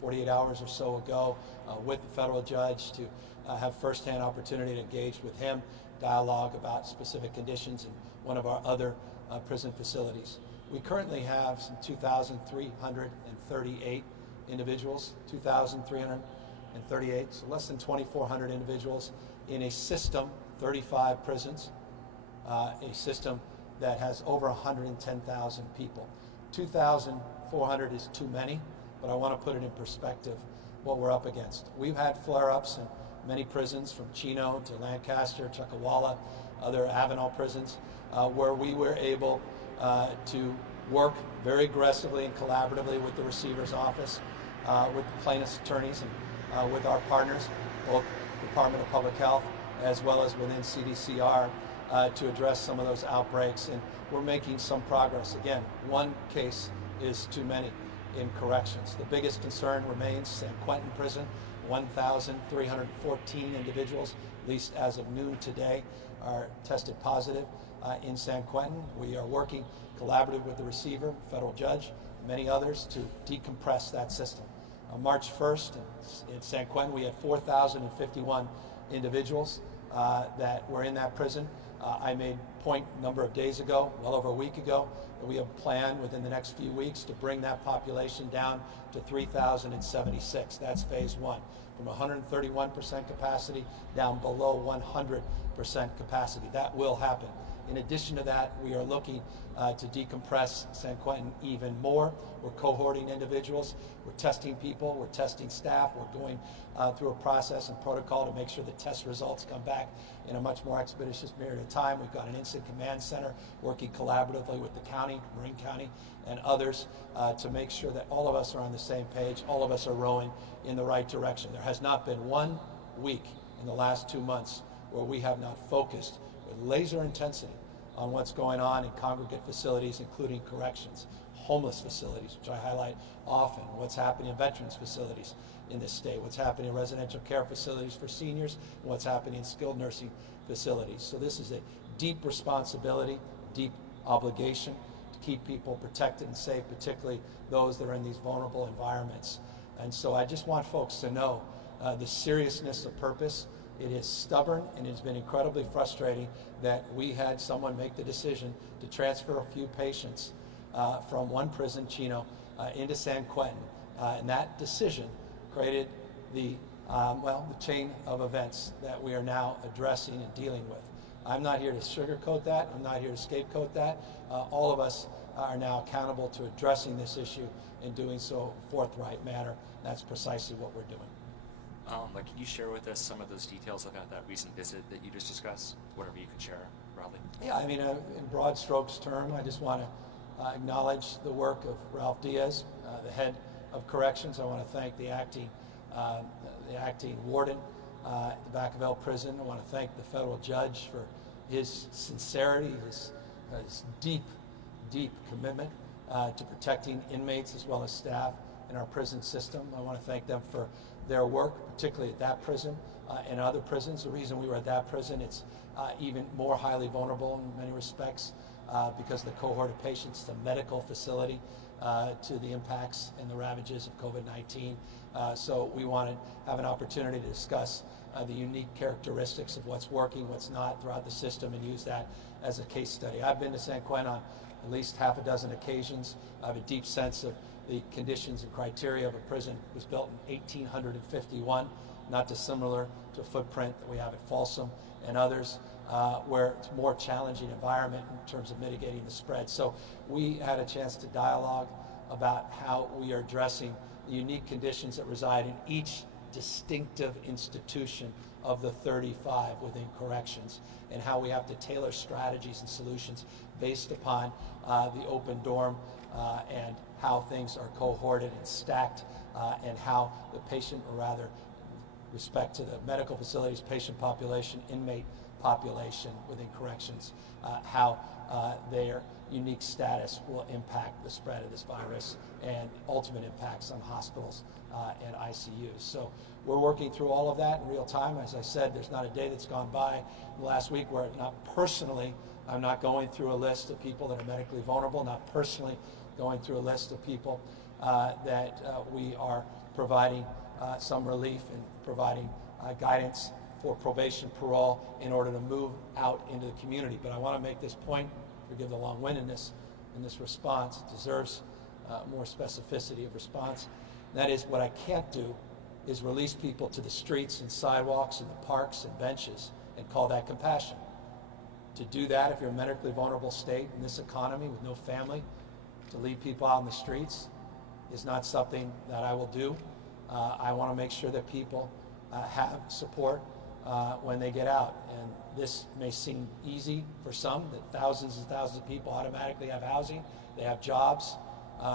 48 hours or so ago with the federal judge to have firsthand opportunity to engage with him, dialogue about specific conditions in one of our other prison facilities. We currently have some 2,338 individuals, 2,338, so less than 2,400 individuals in a system, 35 prisons, a system that has over 110,000 people. 2,400 is too many, but I want to put it in perspective what we're up against. We've had flare-ups in many prisons, from Chino to Lancaster, Chuckawalla, other Avenal prisons, where we were able to work very aggressively and collaboratively with the receiver's office, with the plaintiff's attorneys, and with our partners, both Department of Public Health as well as within CDCR, to address some of those outbreaks, and we're making some progress. Again, one case is too many in corrections. The biggest concern remains San Quentin Prison. 1,314 individuals, at least as of noon today, are tested positive in San Quentin. We are working collaboratively with the receiver, federal judge, many others to decompress that system. On March 1st in San Quentin, we had 4,051 individuals that were in that prison. I made point a number of days ago, well over a week ago, that we have a plan within the next few weeks to bring that population down to 3,076. That's phase one, from 131% capacity down below 100% capacity. That will happen. In addition to that, we are looking to decompress San Quentin even more. We're cohorting individuals, we're testing people, we're testing staff, we're going through a process and protocol to make sure the test results come back in a much more expeditious period of time. We've got an incident command center working collaboratively with the county, Marin County, and others to make sure that all of us are on the same page, all of us are rowing in the right direction. There has not been one week in the last 2 months where we have not focused with laser intensity on what's going on in congregate facilities, including corrections, homeless facilities, which I highlight often, what's happening in veterans facilities in this state, what's happening in residential care facilities for seniors, and what's happening in skilled nursing facilities. So this is a deep responsibility, deep obligation to keep people protected and safe, particularly those that are in these vulnerable environments. And so I just want folks to know the seriousness of purpose. It is stubborn, and it's been incredibly frustrating that we had someone make the decision to transfer a few patients from one prison, Chino, into San Quentin. And that decision created the chain of events that we are now addressing and dealing with. I'm not here to sugarcoat that. I'm not here to scapegoat that. All of us are now accountable to addressing this issue and doing so in a forthright manner. That's precisely what we're doing. Can you share with us some of those details about that recent visit that you just discussed? Whatever you could share broadly. Yeah, I mean, in broad strokes term, I just want to acknowledge the work of Ralph Diaz, the head of corrections. I want to thank the acting warden at the Vacaville prison. I want to thank the federal judge for his sincerity, his deep commitment to protecting inmates as well as staff in our prison system. I want to thank them for their work, particularly at that prison and other prisons. The reason we were at that prison, it's even more highly vulnerable in many respects because of the cohort of patients, the medical facility, to the impacts and the ravages of COVID-19. So we wanted to have an opportunity to discuss the unique characteristics of what's working, what's not throughout the system, and use that as a case study. I've been to San Quentin on at least half a dozen occasions. I have a deep sense of the conditions and criteria of a prison. It was built in 1851, not dissimilar to a footprint that we have at Folsom and others, where it's a more challenging environment in terms of mitigating the spread. So we had a chance to dialogue about how we are addressing the unique conditions that reside in each distinctive institution of the 35 within corrections, and how we have to tailor strategies and solutions based upon the open dorm and how things are cohorted and stacked, and how the patient, or rather respect to the medical facilities, patient population, inmate population within corrections, how their unique status will impact the spread of this virus and ultimate impacts on hospitals and ICUs. So we're working through all of that in real time. As I said, there's not a day that's gone by last week where I'm not going through a list of people that are medically vulnerable, not personally going through a list of people that we are providing some relief and providing guidance for probation, parole, in order to move out into the community. But I want to make this point, forgive the long-windedness in this response, it deserves more specificity of response. And that is, what I can't do is release people to the streets and sidewalks and the parks and benches and call that compassion. To do that, if you're in a medically vulnerable state in this economy with no family, to leave people out in the streets is not something that I will do. I want to make sure that people have support when they get out. And this may seem easy for some, that thousands and thousands of people automatically have housing, they have jobs,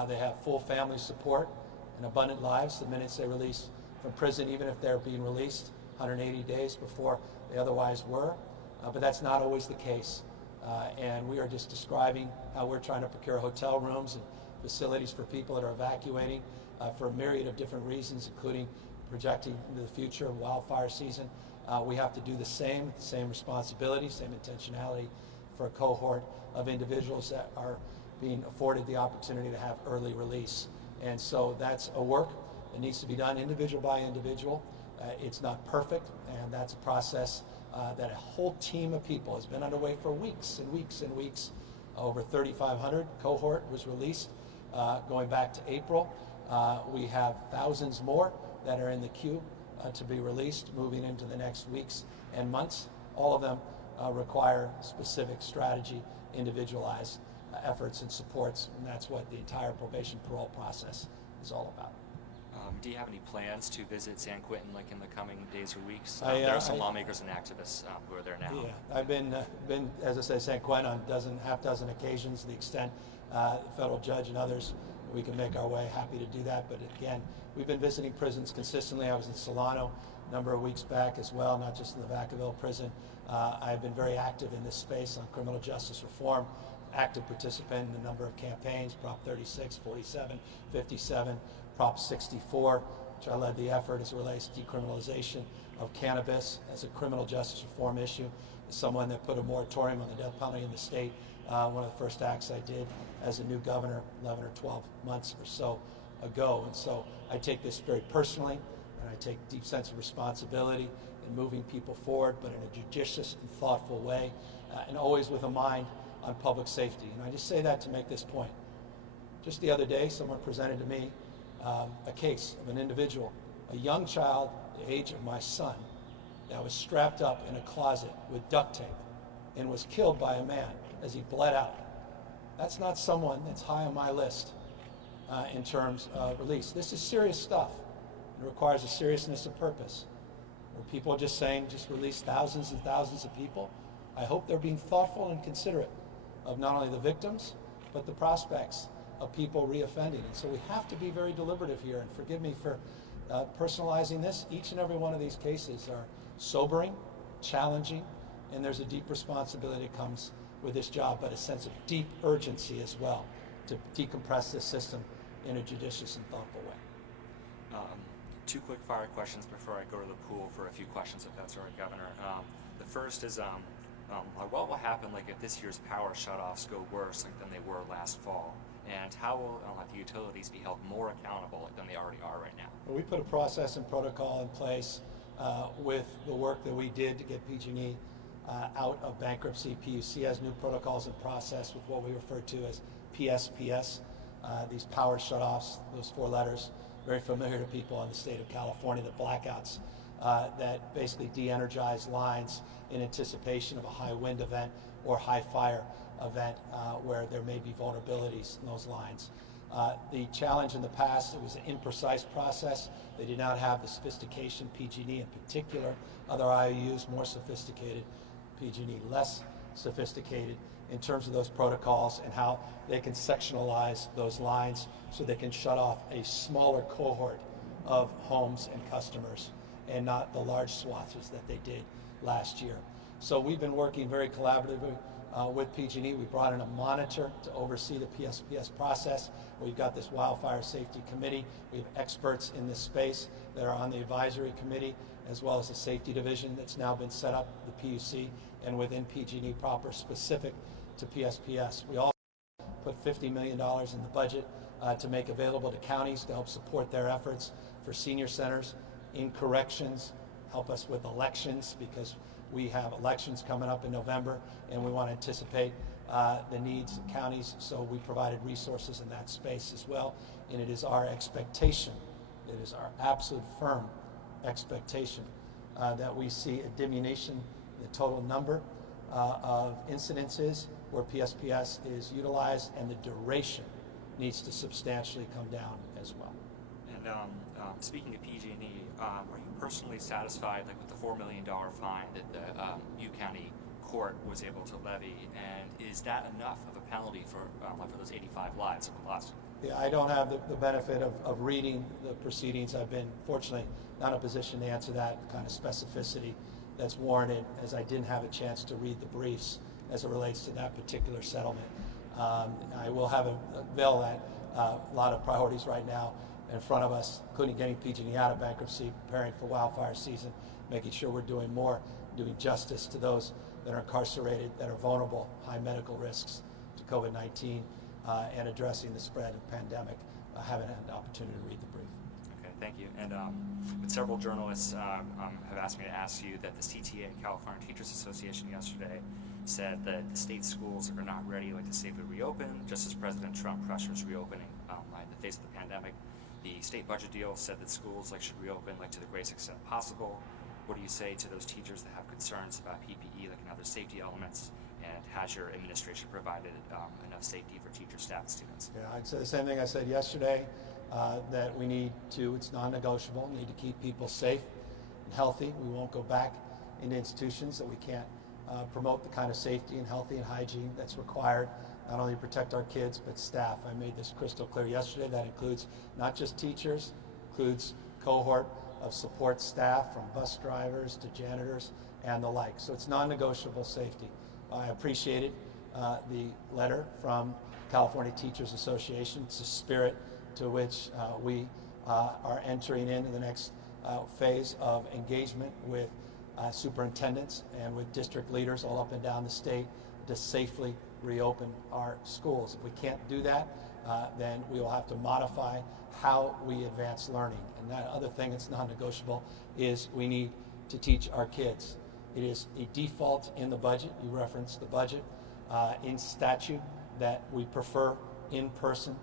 they have full family support and abundant lives the minute they release from prison, even if they're being released 180 days before they otherwise were. But that's not always the case. And we are just describing how we're trying to procure hotel rooms and facilities for people that are evacuating for a myriad of different reasons, including projecting into the future, wildfire season. We have to do the same responsibility, same intentionality for a cohort of individuals that are being afforded the opportunity to have early release. And so that's a work that needs to be done individual by individual. It's not perfect, and that's a process that a whole team of people has been underway for weeks and weeks and weeks. Over 3,500 cohort was released going back to April. We have thousands more that are in the queue to be released moving into the next weeks and months. All of them require specific strategy, individualized efforts and supports, and that's what the entire probation parole process is all about. Do you have any plans to visit San Quentin like in the coming days or weeks? There are some lawmakers and activists who are there now. Yeah, I've been, as I say, San Quentin on half dozen occasions. To the extent the federal judge and others, we can make our way, happy to do that. But again, we've been visiting prisons consistently. I was in Solano a number of weeks back as well, not just in the Vacaville prison. I've been very active in this space on criminal justice reform, active participant in a number of campaigns, Prop 36, 47, 57, Prop 64, which I led the effort as it relates to decriminalization of cannabis as a criminal justice reform issue. As someone that put a moratorium on the death penalty in the state, one of the first acts I did as a new governor, 11 or 12 months or so ago. And so I take this very personally, and I take deep sense of responsibility in moving people forward, but in a judicious and thoughtful way, and always with a mind on public safety. And I just say that to make this point. Just the other day, someone presented to me a case of an individual, a young child the age of my son, that was strapped up in a closet with duct tape and was killed by a man as he bled out. That's not someone that's high on my list in terms of release. This is serious stuff. It requires a seriousness of purpose. Where people are just saying, just release thousands and thousands of people, I hope they're being thoughtful and considerate of not only the victims, but the prospects of people reoffending. And so we have to be very deliberative here, and forgive me for personalizing this. Each and every one of these cases are sobering, challenging, and there's a deep responsibility that comes with this job, but a sense of deep urgency as well to decompress this system in a judicious and thoughtful way. Two quick fire questions before I go to the pool for a few questions, if that's all right, Governor. The first is, what will happen if this year's power shutoffs go worse than they were last fall? And how will the utilities be held more accountable than they already are right now? Well, we put a process and protocol in place with the work that we did to get PG&E out of bankruptcy. PUC has new protocols in process with what we refer to as PSPS, these power shutoffs, those four letters, very familiar to people in the state of California, the blackouts that basically de-energize lines in anticipation of a high wind event or high fire event where there may be vulnerabilities in those lines. The challenge in the past, it was an imprecise process. They did not have the sophistication, PG&E in particular, other IOUs more sophisticated, PG&E less sophisticated in terms of those protocols and how they can sectionalize those lines so they can shut off a smaller cohort of homes and customers and not the large swathes that they did last year. So we've been working very collaboratively with PG&E. We brought in a monitor to oversee the PSPS process. We've got this wildfire safety committee. We have experts in this space that are on the advisory committee, as well as the safety division that's now been set up, the PUC, and within PG&E proper, specific to PSPS. We also put $50 million in the budget to make available to counties to help support their efforts for senior centers, in corrections, help us with elections, because we have elections coming up in November and we want to anticipate the needs of counties, so we provided resources in that space as well. And it is our expectation, it is our absolute firm expectation that we see a diminution in the total number of incidences where PSPS is utilized, and the duration needs to substantially come down as well. And speaking of PG&E, are you personally satisfied with the $4 million fine that the U County court was able to levy, and is that enough of a penalty for those 85 lives that were lost? Yeah, I don't have the benefit of reading the proceedings. I've been fortunately not in a position to answer that kind of specificity that's warranted, as I didn't have a chance to read the briefs as it relates to that particular settlement. I will have avail that a lot of priorities right now in front of us, including getting PG&E out of bankruptcy, preparing for wildfire season, making sure we're doing more, doing justice to those that are incarcerated, that are vulnerable, high medical risks to COVID-19, and addressing the spread of the pandemic. I haven't had an opportunity to read the brief. Okay, thank you. And but several journalists have asked me to ask you that the CTA, California Teachers Association, yesterday said that the state schools are not ready to safely reopen, just as President Trump pressures reopening in the face of the pandemic. The state budget deal said that schools should reopen to the greatest extent possible. What do you say to those teachers that have concerns about PPE and other safety elements? And has your administration provided enough safety for teachers, staff, and students? Yeah, I'd say the same thing I said yesterday, that we need to, it's non-negotiable, need to keep people safe and healthy. We won't go back into institutions that we can't promote the kind of safety and healthy and hygiene that's required, not only to protect our kids, but staff. I made this crystal clear yesterday. That includes not just teachers, includes cohort of support staff from bus drivers to janitors and the like. So it's non-negotiable safety. I appreciated the letter from California Teachers Association. It's a spirit to which we are entering into the next phase of engagement with superintendents and with district leaders all up and down the state to safely reopen our schools. If we can't do that, then we will have to modify how we advance learning. And that other thing that's non-negotiable is we need to teach our kids. It is a default in the budget. You referenced the budget in statute that we prefer in-person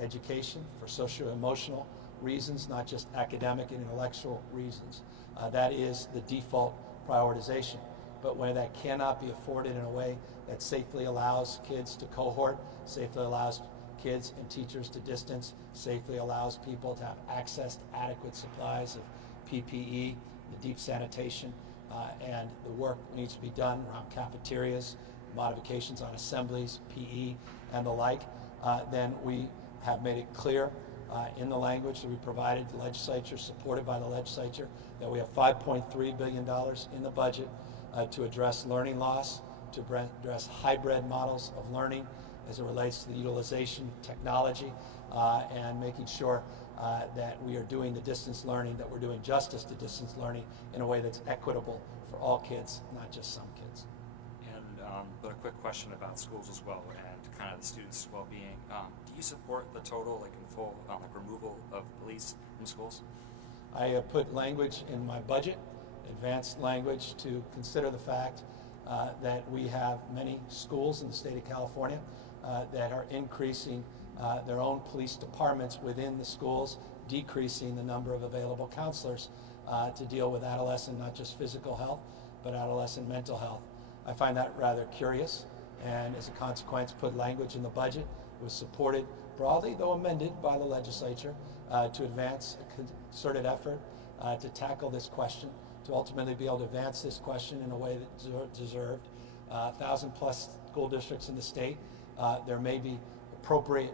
education for socio-emotional reasons, not just academic and intellectual reasons. That is the default prioritization. But where that cannot be afforded in a way that safely allows kids to cohort, safely allows kids and teachers to distance, safely allows people to have access to adequate supplies of PPE, the deep sanitation, and the work needs to be done around cafeterias, modifications on assemblies, PE, and the like, then we have made it clear in the language that we provided the legislature, supported by the legislature, that we have $5.3 billion in the budget to address learning loss, to address hybrid models of learning as it relates to the utilization of technology, and making sure that we are doing the distance learning, that we're doing justice to distance learning in a way that's equitable for all kids, not just some kids. And but a quick question about schools as well, and kind of the students' well-being. Do you support the total, like in full, like removal of police from schools? I put language in my budget, advanced language, to consider the fact that we have many schools in the state of California that are increasing their own police departments within the schools, decreasing the number of available counselors to deal with adolescent, not just physical health, but adolescent mental health. I find that rather curious, and as a consequence put language in the budget. It was supported broadly, though amended, by the legislature to advance a concerted effort to tackle this question, to ultimately be able to advance this question in a way that deserved. 1,000+ school districts in the state. There may be appropriate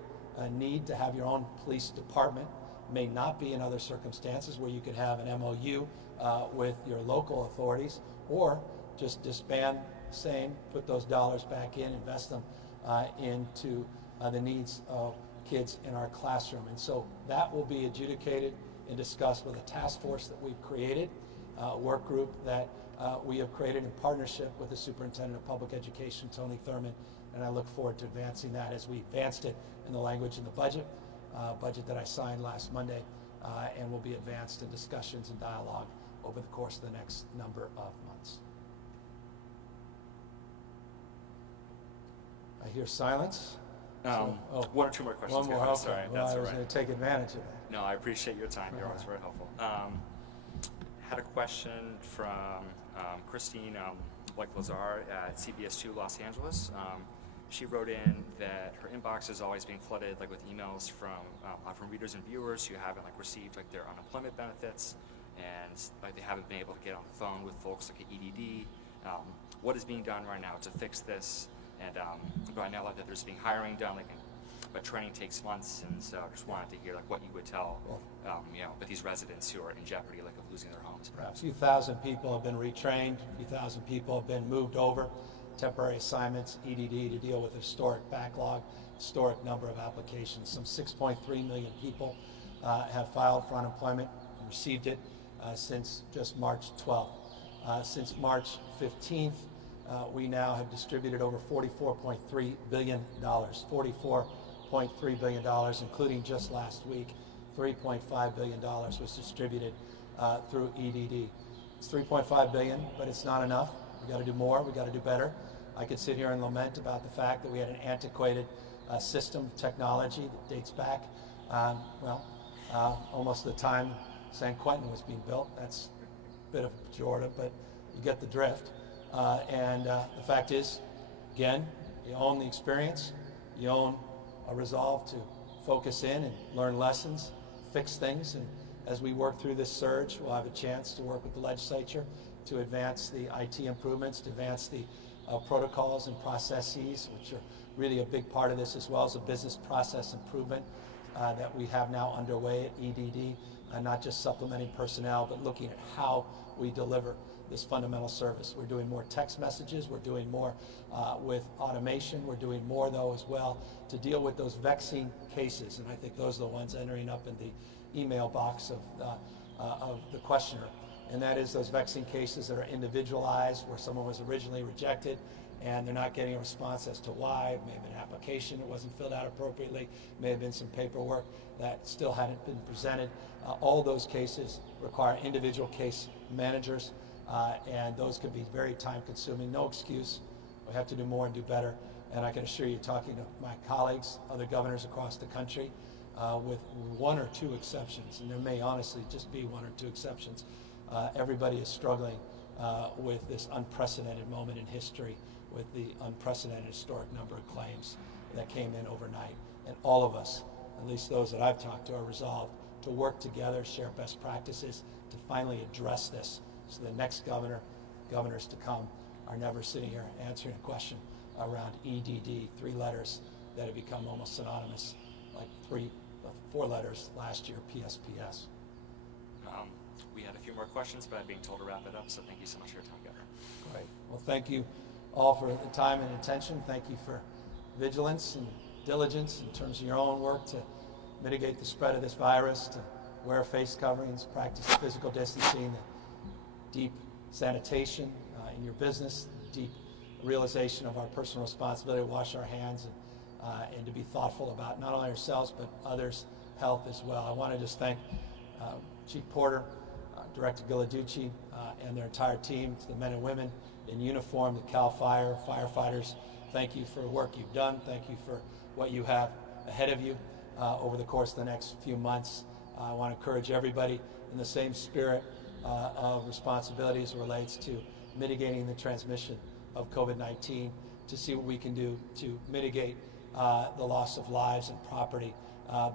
need to have your own police department. May not be in other circumstances where you could have an MOU with your local authorities, or just disband same, put those dollars back in, invest them into the needs of kids in our classroom. And so that will be adjudicated and discussed with a task force that we've created, a work group that we have created in partnership with the Superintendent of Public Education, Tony Thurman, and I look forward to advancing that as we advanced it in the language in the budget that I signed last Monday, and will be advanced in discussions and dialogue over the course of the next number of months. I hear silence. One or two more questions. One more. Okay. Sorry, well, that's I was all going right. to take advantage of that. No, I appreciate your time. You're always very helpful. Had a question from Christine Lazar at CBS2 Los Angeles. She wrote in that her inbox is always being flooded with emails from readers and viewers who haven't received their unemployment benefits, and they haven't been able to get on the phone with folks at EDD. What is being done right now to fix this? And I know that there's being hiring done, but training takes months, and so I just wanted to hear what you would tell with these residents who are in jeopardy of losing their homes. Perhaps a few thousand people have been retrained, a few thousand people have been moved over, temporary assignments, EDD, to deal with the historic backlog, historic number of applications. Some 6.3 million people have filed for unemployment and received it since just March 12th. Since March 15th, we now have distributed over $44.3 billion, $44.3 billion, including just last week, $3.5 billion was distributed through EDD. It's $3.5 billion, but it's not enough. We got to do more. We got to do better. I could sit here and lament about the fact that we had an antiquated system technology that dates back, almost the time San Quentin was being built. That's a bit of a pejorative, but you get the drift. And the fact is, again, you own the experience, you own a resolve to focus in and learn lessons, fix things, and as we work through this surge, we'll have a chance to work with the legislature to advance the IT improvements, to advance the protocols and processes, which are really a big part of this, as well as a business process improvement that we have now underway at EDD, not just supplementing personnel, but looking at how we deliver this fundamental service. We're doing more text messages, we're doing more with automation, we're doing more though as well to deal with those vexing cases, and I think those are the ones entering up in the email box of the questioner, and that is those vexing cases that are individualized, where someone was originally rejected and they're not getting a response as to why. It may have been an application that wasn't filled out appropriately, may have been some paperwork that still hadn't been presented. All those cases require individual case managers, and those could be very time consuming. No excuse. We have to do more and do better. And I can assure you, talking to my colleagues, other governors across the country, with one or two exceptions, and there may honestly just be one or two exceptions, everybody is struggling with this unprecedented moment in history, with the unprecedented historic number of claims that came in overnight. And all of us, at least those that I've talked to, are resolved to work together, share best practices, to finally address this, so the next governors to come are never sitting here answering a question around EDD, 3 letters that have become almost synonymous, like 4 letters last year, PSPS. We had a few more questions, but I'm being told to wrap it up, so thank you so much for your time, Governor. Great. Well, thank you all for the time and attention. Thank you for vigilance and diligence in terms of your own work to mitigate the spread of this virus, to wear face coverings, practice physical distancing, the deep sanitation in your business, the deep realization of our personal responsibility to wash our hands and to be thoughtful about not only ourselves but others' health as well. I want to just thank Chief Porter, Director Giladucci, and their entire team, to the men and women in uniform, the CALFIRE firefighters. Thank you for the work you've done. Thank you for what you have ahead of you over the course of the next few months. I want to encourage everybody in the same spirit of responsibility as it relates to mitigating the transmission of COVID-19 to see what we can do to mitigate the loss of lives and property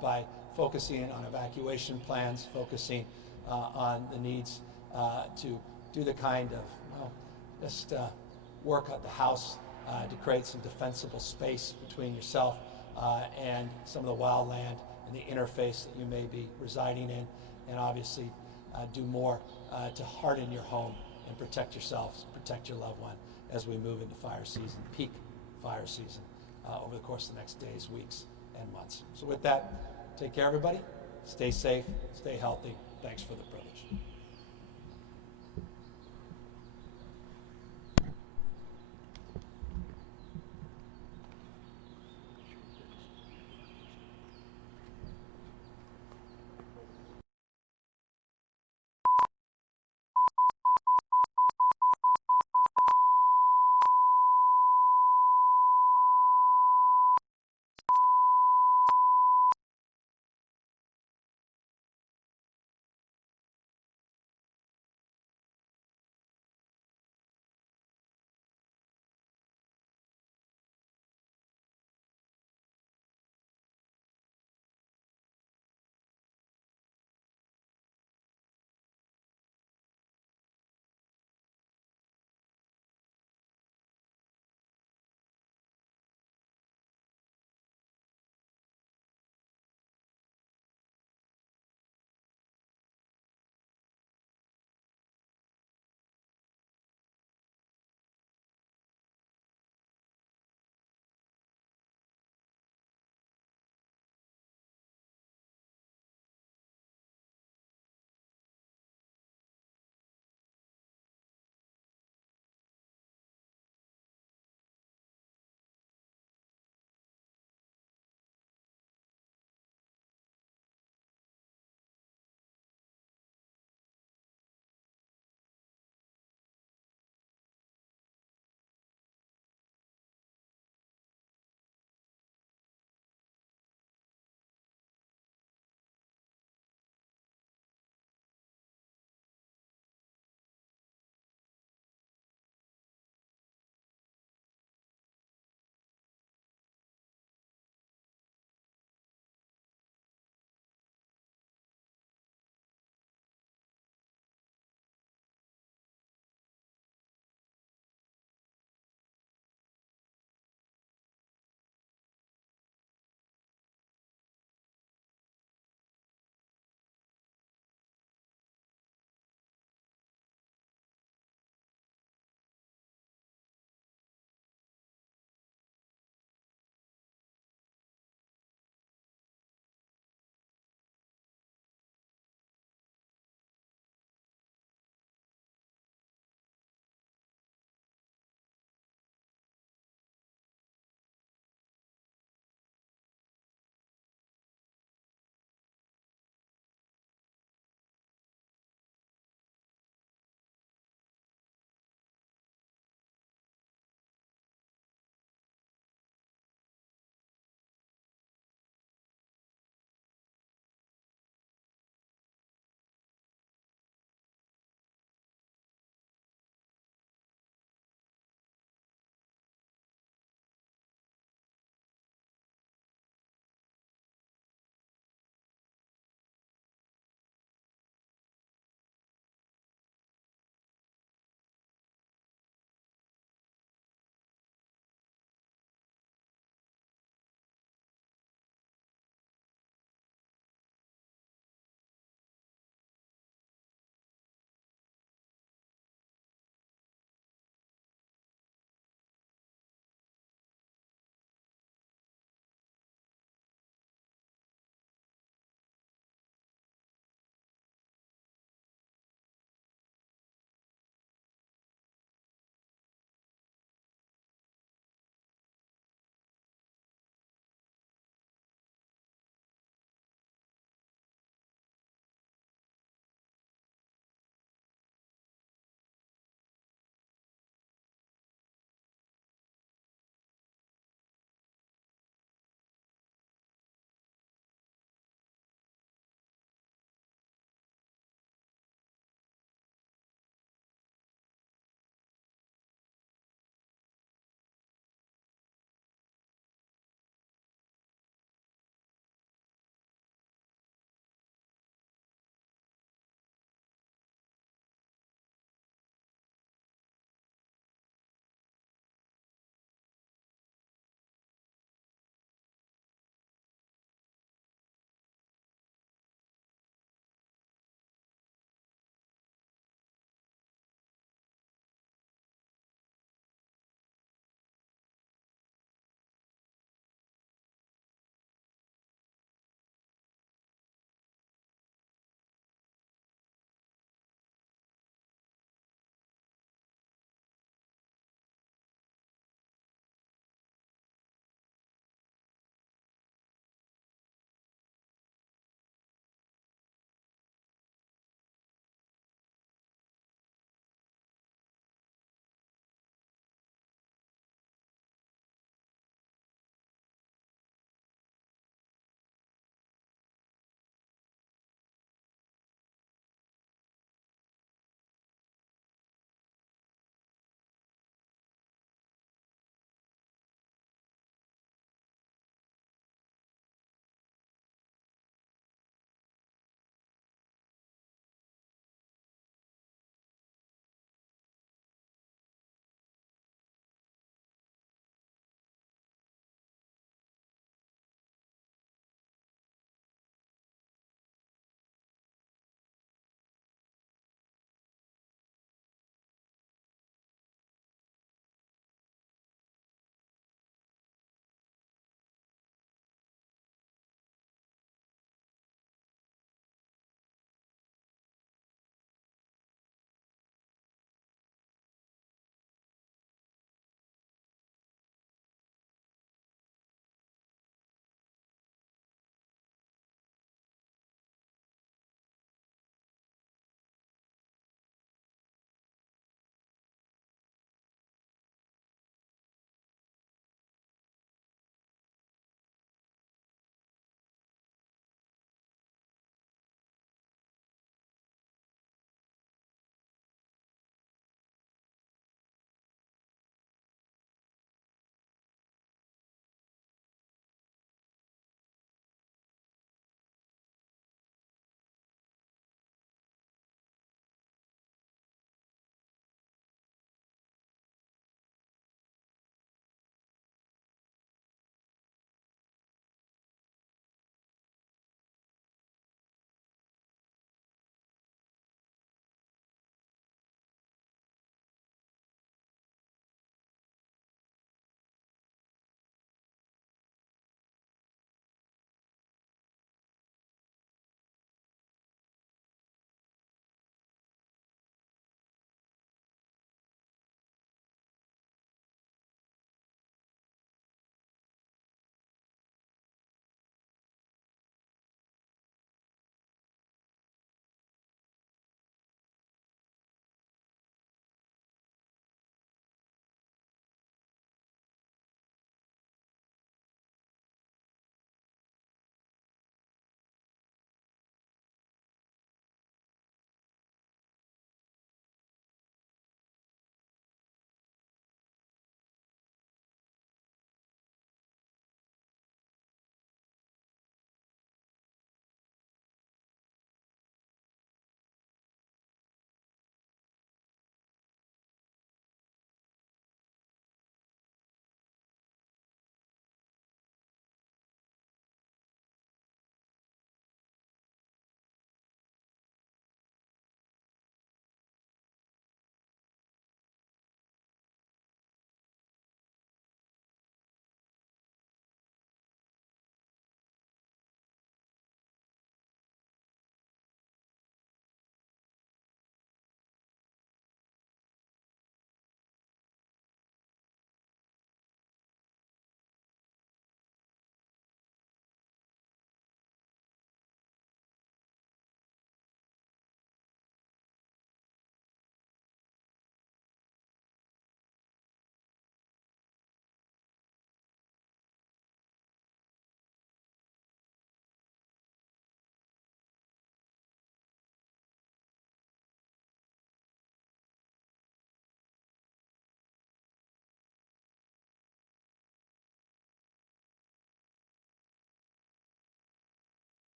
by focusing on evacuation plans, focusing on the needs to do the kind of, just work at the house to create some defensible space between yourself and some of the wild land and the interface that you may be residing in, and obviously do more to harden your home and protect yourselves, protect your loved one as we move into fire season, peak fire season, over the course of the next days, weeks, and months. So with that, take care, everybody. Stay safe, stay healthy. Thanks for the privilege.